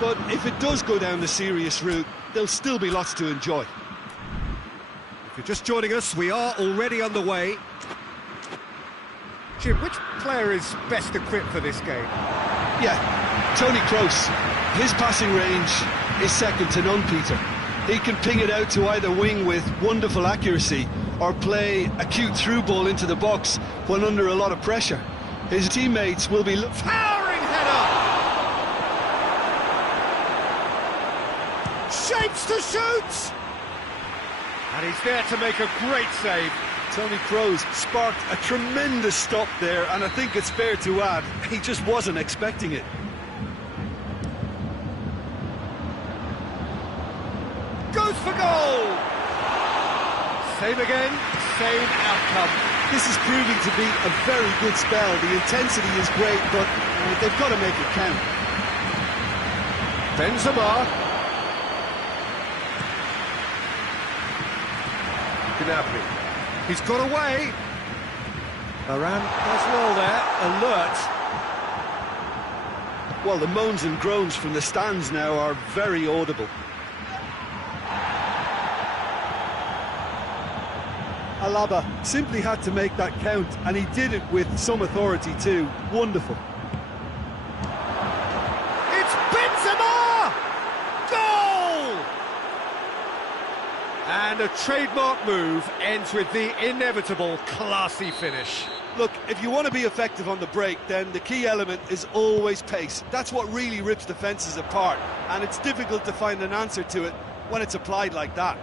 but if it does go down the serious route, there'll still be lots to enjoy. If you're just joining us, we are already underway. Jim, which player is best equipped for this game? Yeah, Toni Kroos. His passing range is second to none, Peter. He can ping it out to either wing with wonderful accuracy or play a cute through ball into the box when under a lot of pressure. His teammates will be... Towering header! Shapes to shoot! And he's there to make a great save. Toni Kroos sparked a tremendous stop there, and I think it's fair to add, he just wasn't expecting it. Goes for goal! Same again, same outcome. This is proving to be a very good spell. The intensity is great, but they've got to make it count. Benzema. Gnabry. He's got away. Varane does well there, alert. Well, the moans and groans from the stands now are very audible. Alaba simply had to make that count, and he did it with some authority too. Wonderful. It's Benzema! Goal! And a trademark move ends with the inevitable classy finish. Look, if you want to be effective on the break, then the key element is always pace. That's what really rips defences apart, and it's difficult to find an answer to it when it's applied like that.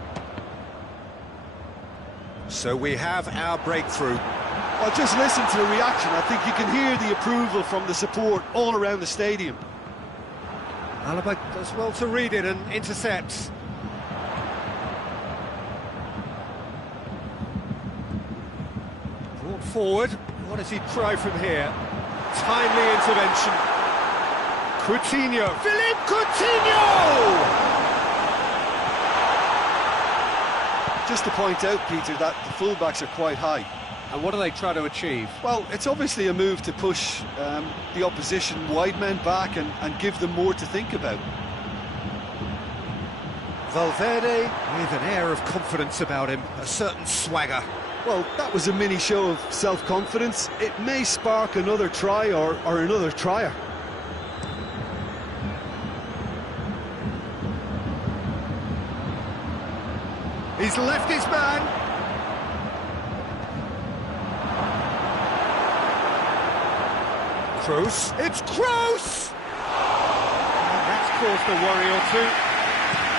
So we have our breakthrough. Well, just listen to the reaction. I think you can hear the approval from the support all around the stadium. Alaba does well to read it and intercepts. Brought forward. What does he try from here? Timely intervention. Coutinho. Philippe Coutinho! Just to point out, Peter, that the fullbacks are quite high. And what do they try to achieve? Well, it's obviously a move to push the opposition wide men back and give them more to think about. Valverde with an air of confidence about him, a certain swagger. Well, that was a mini show of self-confidence. It may spark another try or another trier. He's left his man. Kroos. It's Kroos! And that's caused a worry or two.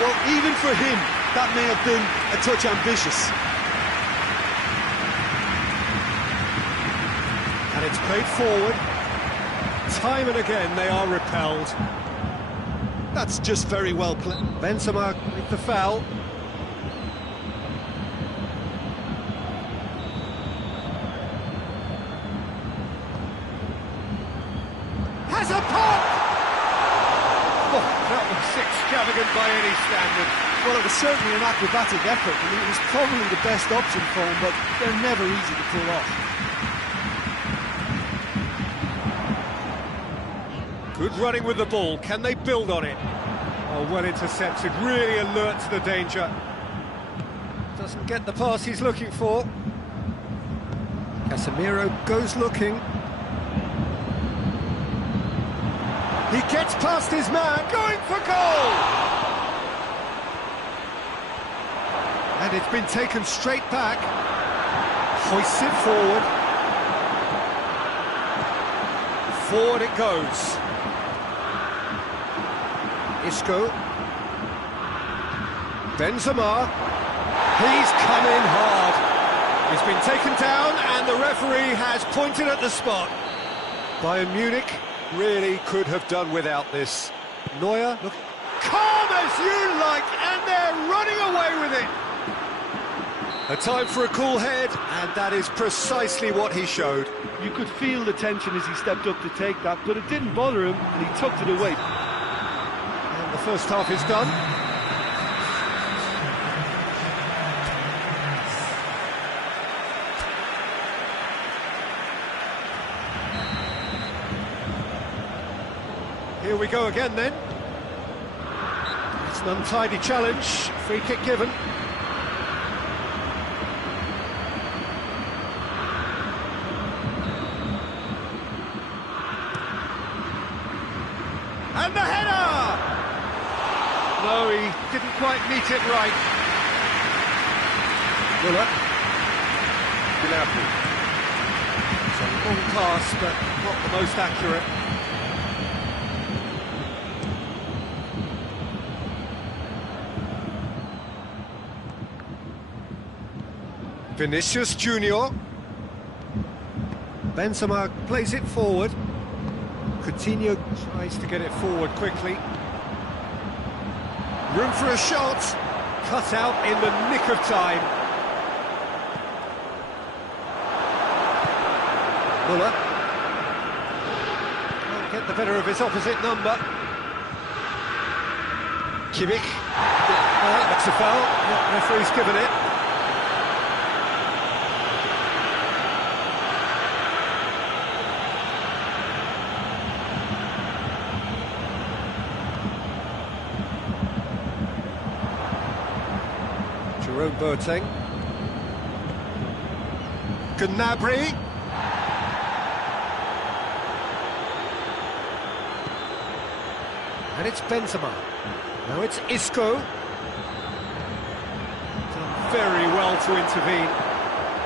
Well, even for him, that may have been a touch ambitious. And it's played forward. Time and again they are repelled. That's just very well played. Benzema with the foul. Has a pop! Oh, that was extravagant by any standard. Well, it was certainly an acrobatic effort. I mean, it was probably the best option for him, but they're never easy to pull off. Good running with the ball. Can they build on it? Oh, well intercepted. Really alert to the danger. Doesn't get the pass he's looking for. Casemiro goes looking. He gets past his man, going for goal! And it's been taken straight back. Hoists it forward. Forward it goes. Isco. Benzema. He's come in hard. He's been taken down and the referee has pointed at the spot. Bayern Munich really could have done without this. Neuer, look, calm as you like, and they're running away with it. A time for a cool head, and that is precisely what he showed. You could feel the tension as he stepped up to take that, but it didn't bother him, and he tucked it away. And the first half is done. Here we go again then. It's an untidy challenge, free kick given. And the header! No, he didn't quite meet it right. Muller. It's a long pass, but not the most accurate. Vinicius Junior. Benzema plays it forward. Coutinho tries to get it forward quickly. Room for a shot. Cut out in the nick of time. Muller. Can't get the better of his opposite number. Kimmich. That's a foul. Yeah, referee's given it. Boateng. Gnabry. And it's Benzema. Now it's Isco. Done very well to intervene.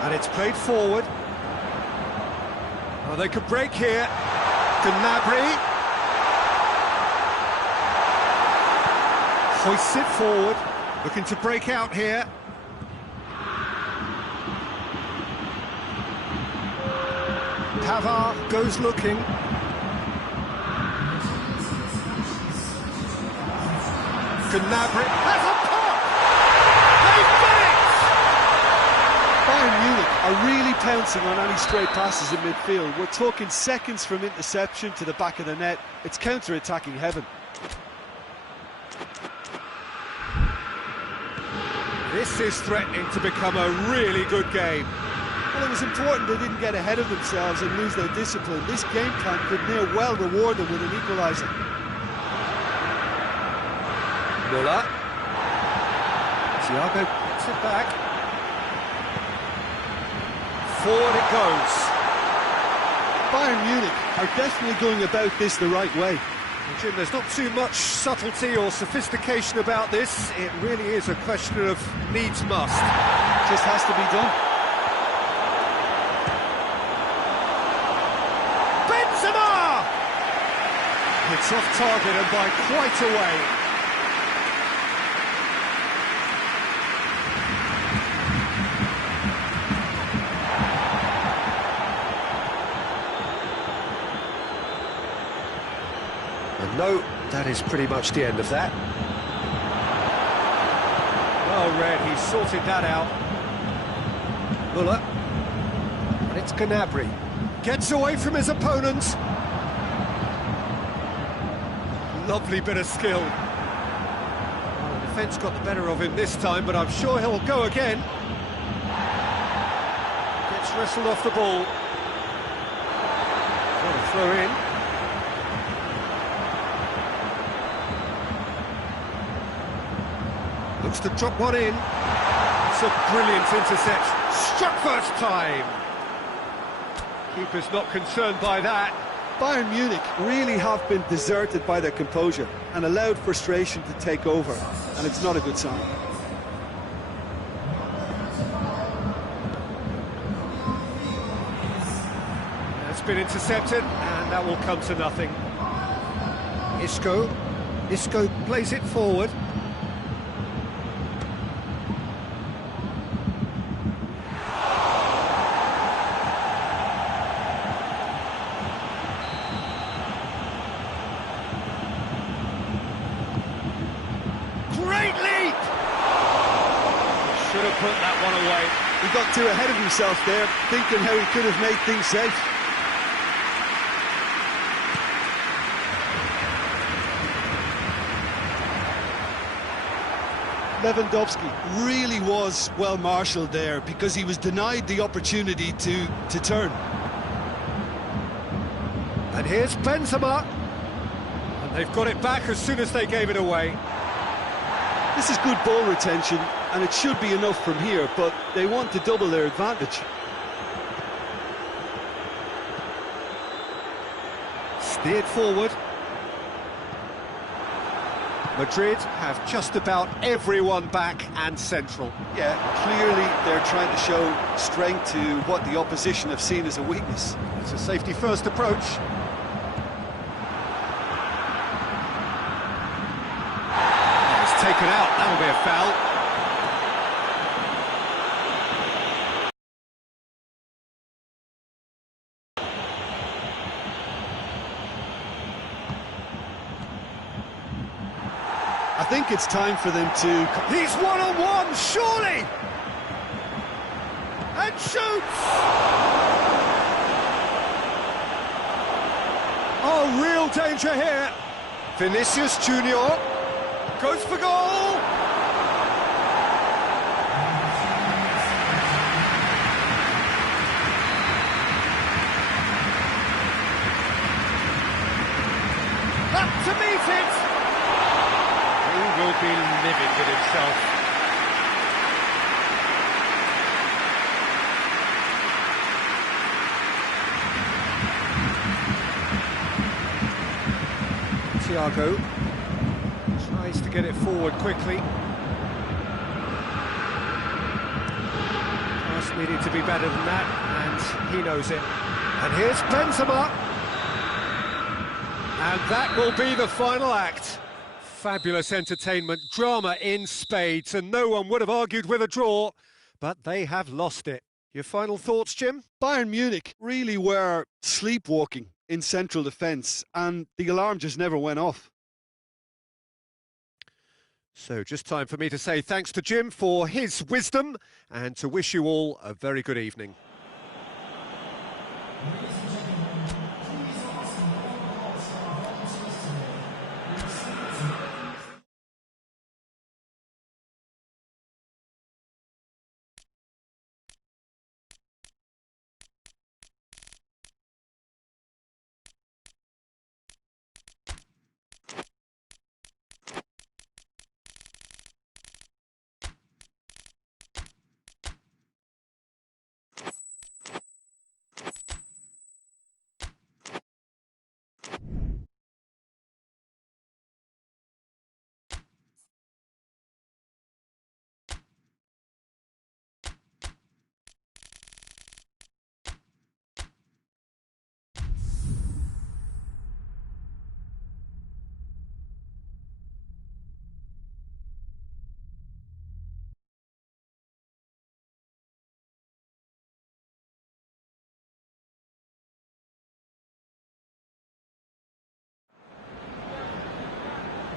And it's played forward. Oh, they could break here. Gnabry. Hoists it forward. Looking to break out here. Pavard goes looking. Gnabry has a pop! They've done it! Bayern Munich are really pouncing on any stray passes in midfield. We're talking seconds from interception to the back of the net. It's counter-attacking heaven. This is threatening to become a really good game. Well, it was important they didn't get ahead of themselves and lose their discipline. This game plan could near well reward them with an equaliser. Muller. Thiago gets it back. Forward it goes. Bayern Munich are definitely going about this the right way. Jim, there's not too much subtlety or sophistication about this. It really is a question of needs must. Just has to be done. Benzema! It's off target and by quite a way. And no, that is pretty much the end of that. Well read, he sorted that out. Muller. And it's Gnabry. Gets away from his opponent. Lovely bit of skill. Well, the defence got the better of him this time, but I'm sure he'll go again. Gets wrestled off the ball. What a throw in. Looks to drop one in. That's a brilliant interception. Struck first time. Keeper's not concerned by that. Bayern Munich really have been deserted by their composure and allowed frustration to take over, and it's not a good sign. That's been intercepted, and that will come to nothing. Isco plays it forward. Great leap! Should have put that one away. He got too ahead of himself there, thinking how he could have made things safe. Lewandowski Really was well marshalled there because he was denied the opportunity to turn. And here's Benzema. And they've got it back as soon as they gave it away. This is good ball retention, and it should be enough from here, but they want to double their advantage. Steered forward. Madrid have just about everyone back and central. Yeah, clearly they're trying to show strength to what the opposition have seen as a weakness. It's a safety-first approach. It's taken out, that'll be a foul. I think it's time for them to... He's one-on-one, surely! And shoots! Oh, real danger here. Vinicius Junior goes for goal! Up to meet it! He will be livid with himself. Thiago tries to get it forward quickly. Pass needed to be better than that, and he knows it. And here's Benzema. And that will be the final act. Fabulous entertainment, drama in spades, and no one would have argued with a draw, but they have lost it. Your final thoughts, Jim? Bayern Munich really were sleepwalking in central defence, and the alarm just never went off. So just time for me to say thanks to Jim for his wisdom, and to wish you all a very good evening.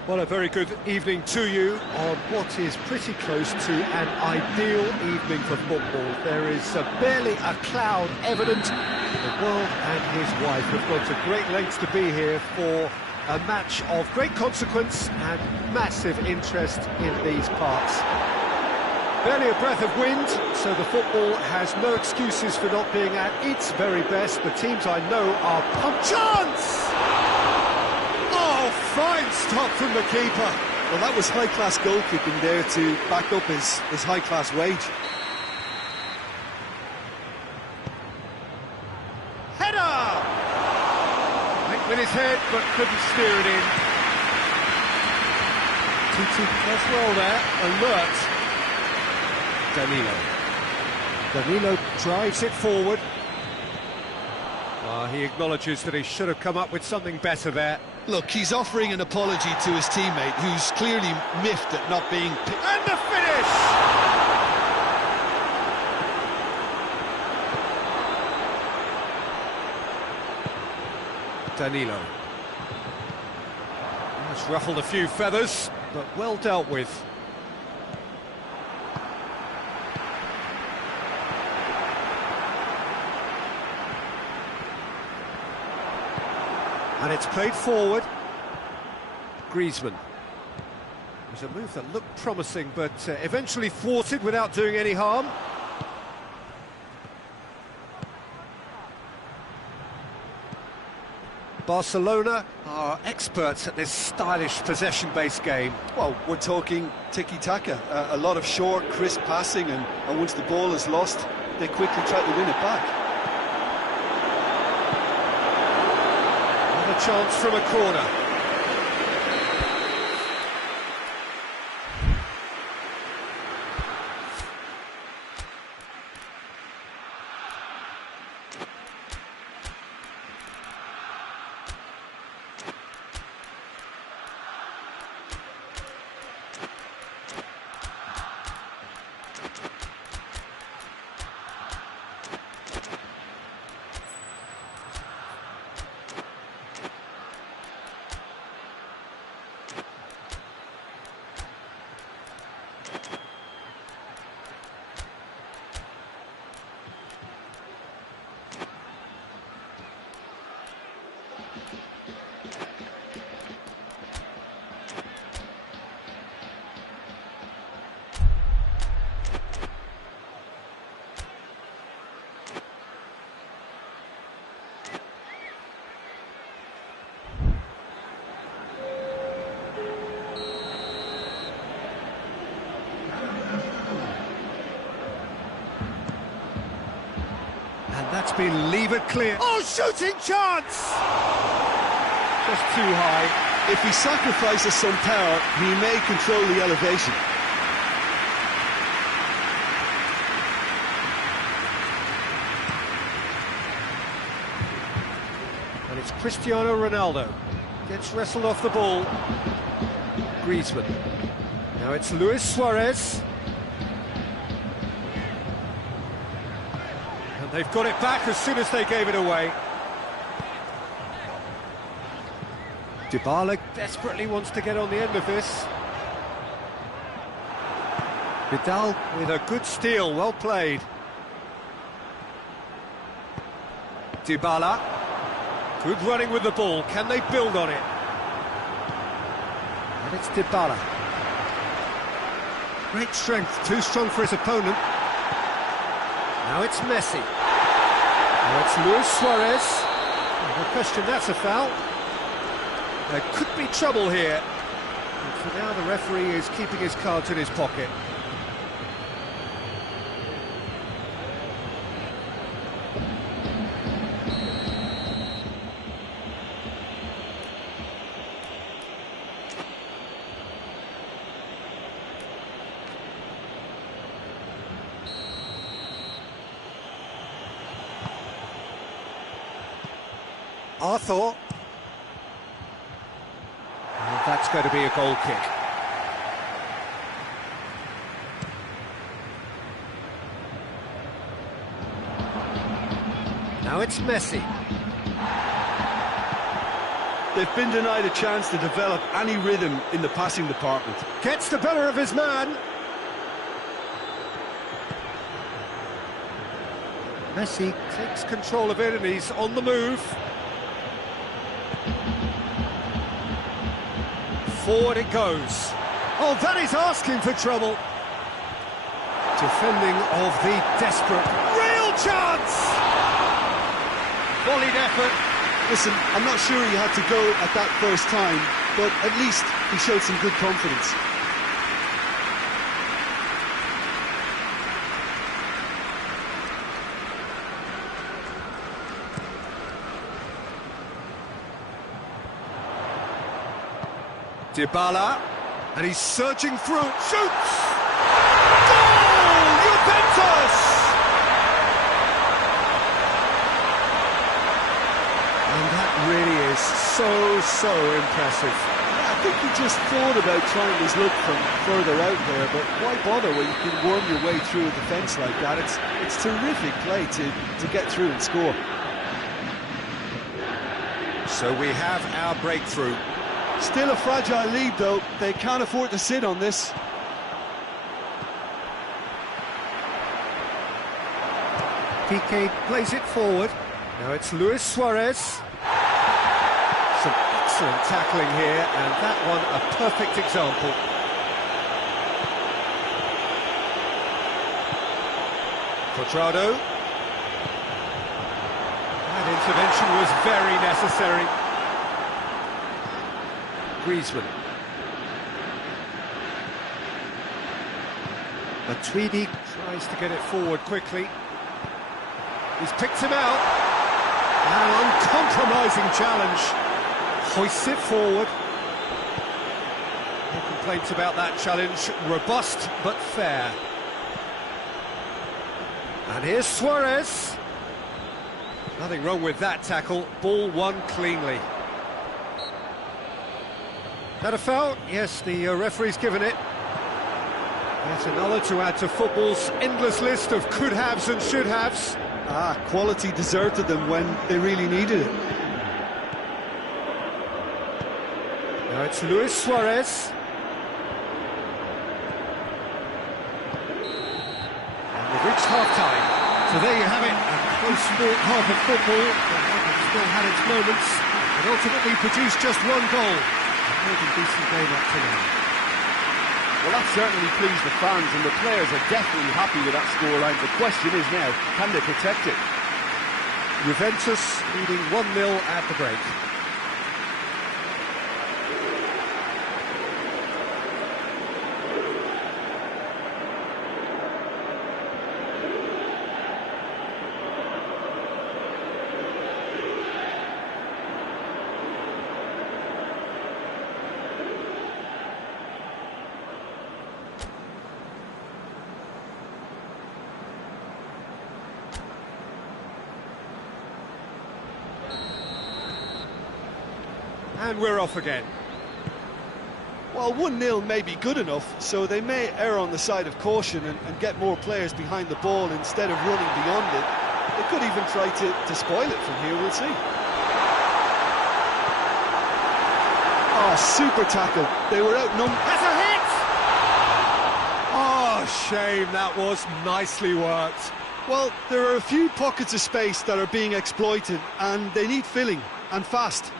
Well, a very good evening to you on what is pretty close to an ideal evening for football. There is barely a cloud evident. The world and his wife have gone to great lengths to be here for a match of great consequence and massive interest in these parts. Barely a breath of wind, so the football has no excuses for not being at its very best. The teams I know are pumped. Chance! Oh, fine stop from the keeper. Well, that was high-class goalkeeping there to back up his high-class wage. Header! Went with his head, but couldn't steer it in. Tutu does well there, alert. Danilo drives it forward. He acknowledges that he should have come up with something better there. Look, he's offering an apology to his teammate, who's clearly miffed at not being... And the finish! Danilo. That's ruffled a few feathers, but well dealt with. And it's played forward. Griezmann. It was a move that looked promising, but eventually thwarted without doing any harm. Barcelona are experts at this stylish possession-based game. Well, we're talking tiki-taka, a lot of short, crisp passing, and once the ball is lost, they quickly try to win it back. A chance from a corner. And that's been levered clear. Oh, shooting chance! Just too high. If he sacrifices some power, he may control the elevation. And it's Cristiano Ronaldo. Gets wrestled off the ball. Griezmann. Now it's Luis Suarez. And they've got it back as soon as they gave it away. Dybala desperately wants to get on the end of this. Vidal with a good steal, well played. Dybala. Good running with the ball, can they build on it? And it's Dybala. Great strength, too strong for his opponent. Now it's Messi. Now it's Luis Suarez. No question, that's a foul. There could be trouble here. And for now, the referee is keeping his cards in his pocket. Arthur. And that's going to be a goal kick. Now it's Messi. They've been denied a chance to develop any rhythm in the passing department. Gets the better of his man. Messi takes control of it and he's on the move. Forward it goes. Oh, that is asking for trouble. Defending of the desperate. Real chance! Volleyed effort. Listen, I'm not sure he had to go at that first time, but at least he showed some good confidence. Dybala, and he's surging through, shoots! Goal! Juventus! And that really is so impressive. Yeah, I think he just thought about trying his luck from further out there, but why bother when you can worm your way through a defence like that? It's terrific play to get through and score. So we have our breakthrough. Still a fragile lead, though. They can't afford to sit on this. Piqué plays it forward. Now it's Luis Suarez. Some excellent tackling here, and that one a perfect example. Quadrado. That intervention was very necessary. Griezmann. Matuidi tries to get it forward quickly. He's picked him out. An uncompromising challenge. Hoists it forward. No complaints about that challenge. Robust but fair. And here's Suarez. Nothing wrong with that tackle. Ball won cleanly. That a foul? Yes, the referee's given it. Yet another to add to football's endless list of could-haves and should-haves. Quality deserted them when they really needed it. Now it's Luis Suarez. And we've reached half-time. So there you have it, a close-fought half of football that still had its moments, but ultimately produced just one goal. A more than decent game up to now. Well, that certainly pleased the fans, and the players are definitely happy with that scoreline. The question is now, can they protect it? Juventus leading 1-0 at the break. And we're off again. Well, 1-0 may be good enough, so they may err on the side of caution and get more players behind the ball instead of running beyond it. They could even try to spoil it from here, we'll see. Oh, super tackle. They were outnumbered. That's a hit! Oh, shame, that was nicely worked. Well, there are a few pockets of space that are being exploited, and they need filling, and fast.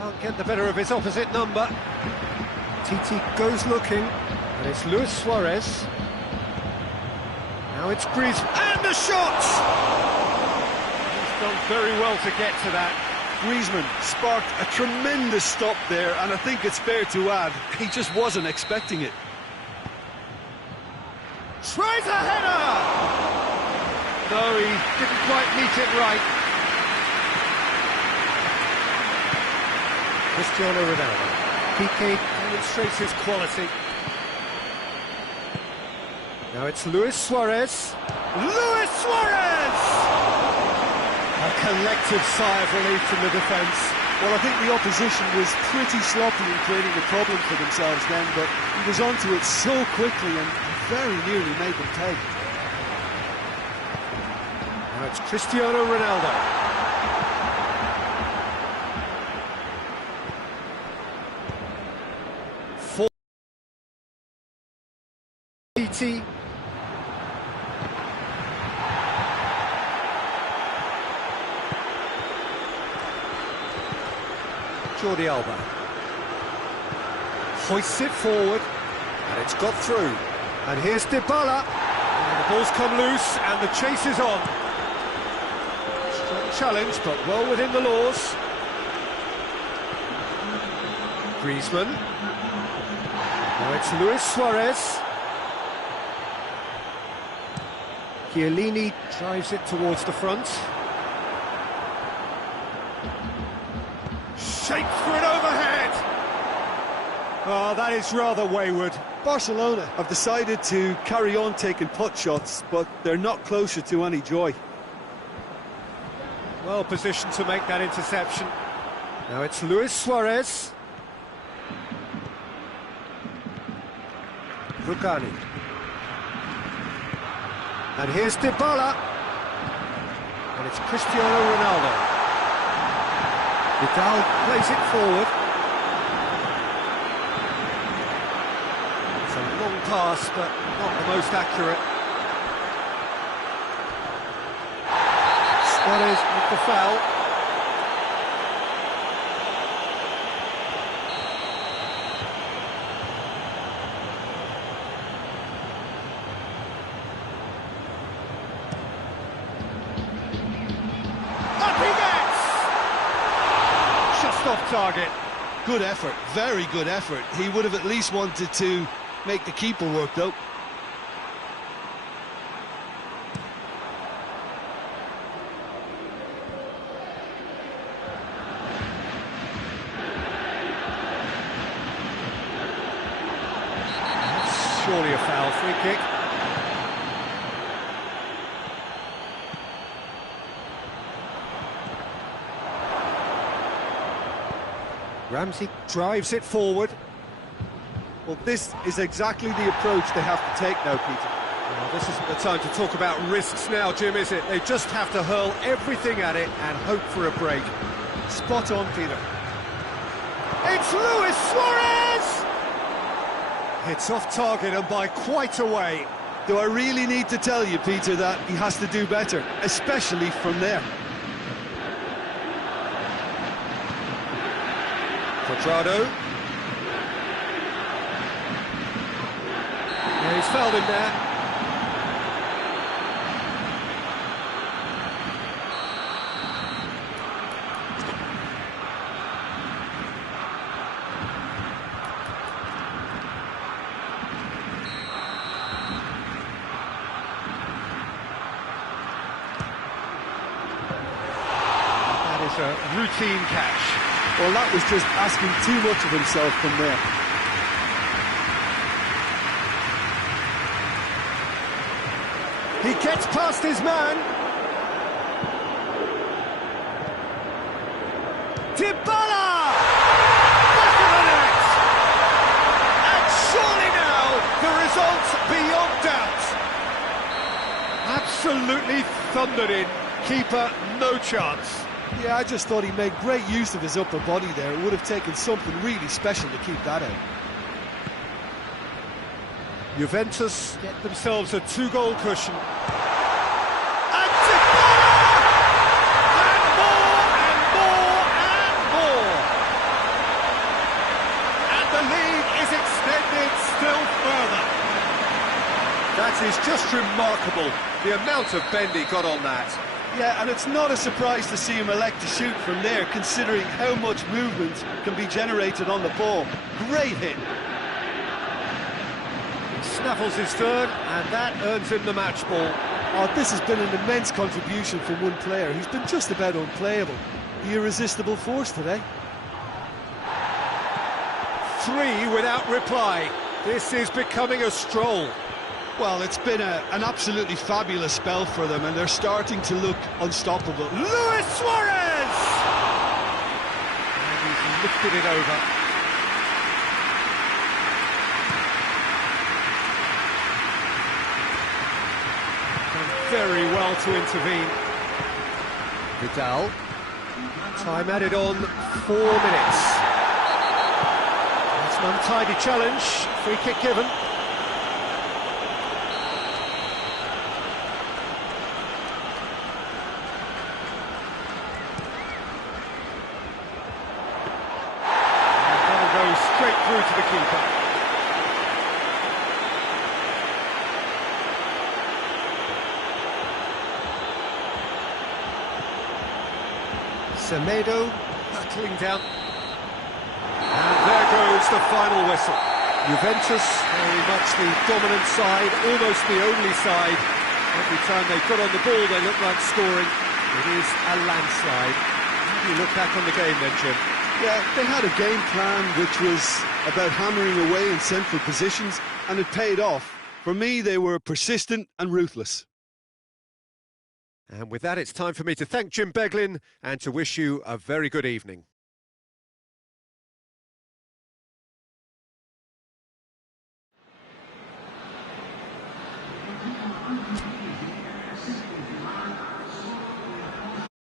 Can't get the better of his opposite number. TT goes looking, and it's Luis Suarez. Now it's Griezmann, and the shot! He's done very well to get to that. Griezmann sparked a tremendous stop there, and I think it's fair to add, he just wasn't expecting it. Tries a header! No, he didn't quite meet it right. Cristiano Ronaldo. Piqué demonstrates his quality. Now it's Luis Suarez. Luis Suarez! A collective sigh of relief from the defence. Well, I think the opposition was pretty sloppy in creating a problem for themselves then, but he was onto it so quickly and very nearly made them pay. Now it's Cristiano Ronaldo. Jordi Alba. Hoists it forward, and it's got through. And here's Dybala. And the ball's come loose, and the chase is on. Strong challenge, but well within the laws. Griezmann. Now it's Luis Suarez. Chiellini drives it towards the front. Shaped for an overhead! Oh, that is rather wayward. Barcelona have decided to carry on taking pot shots, but they're not closer to any joy. Well positioned to make that interception. Now it's Luis Suarez. Rugani. And here's Dybala. And it's Cristiano Ronaldo. Vidal plays it forward. It's a long pass, but not the most accurate. Suarez with the foul. Off target. Good effort, very good effort. He would have at least wanted to make the keeper work, though. That's surely a foul. Free kick. Ramsey drives it forward. Well, this is exactly the approach they have to take now, Peter. Well, this isn't the time to talk about risks now, Jim, is it? They just have to hurl everything at it and hope for a break. Spot on, Peter. It's Luis Suarez! It's off target and by quite a way. Do I really need to tell you, Peter, that he has to do better, especially from there? Quadrado. Yeah, he's fouled him there. That is a routine catch. Well, that was just asking too much of himself from there. He gets past his man. Dybala! Back of the net! And surely now, the result beyond doubt. Absolutely thundered in. Keeper, no chance. Yeah, I just thought he made great use of his upper body there. It would have taken something really special to keep that out. Juventus get themselves a two-goal cushion. And Dybala! And more, and more, and more! And the lead is extended still further. That is just remarkable, the amount of bend he got on that. Yeah, and it's not a surprise to see him elect to shoot from there, considering how much movement can be generated on the ball. Great hit. He snaffles his third, and that earns him the match ball. Oh, this has been an immense contribution from one player. He's been just about unplayable. The irresistible force today. 3 without reply. This is becoming a stroll. Well, it's been an absolutely fabulous spell for them, and they're starting to look unstoppable. Luis Suarez! And he's lifted it over. Done very well to intervene. Vidal. Time added on 4 minutes. That's an untidy challenge. Free kick given. Semedo battling down. And there goes the final whistle. Juventus, very much the dominant side, almost the only side. Every time they got on the ball, they look like scoring. It is a landslide. How do you look back on the game then, Jim? Yeah, they had a game plan which was about hammering away in central positions, and it paid off. For me, they were persistent and ruthless. And with that, it's time for me to thank Jim Beglin and to wish you a very good evening.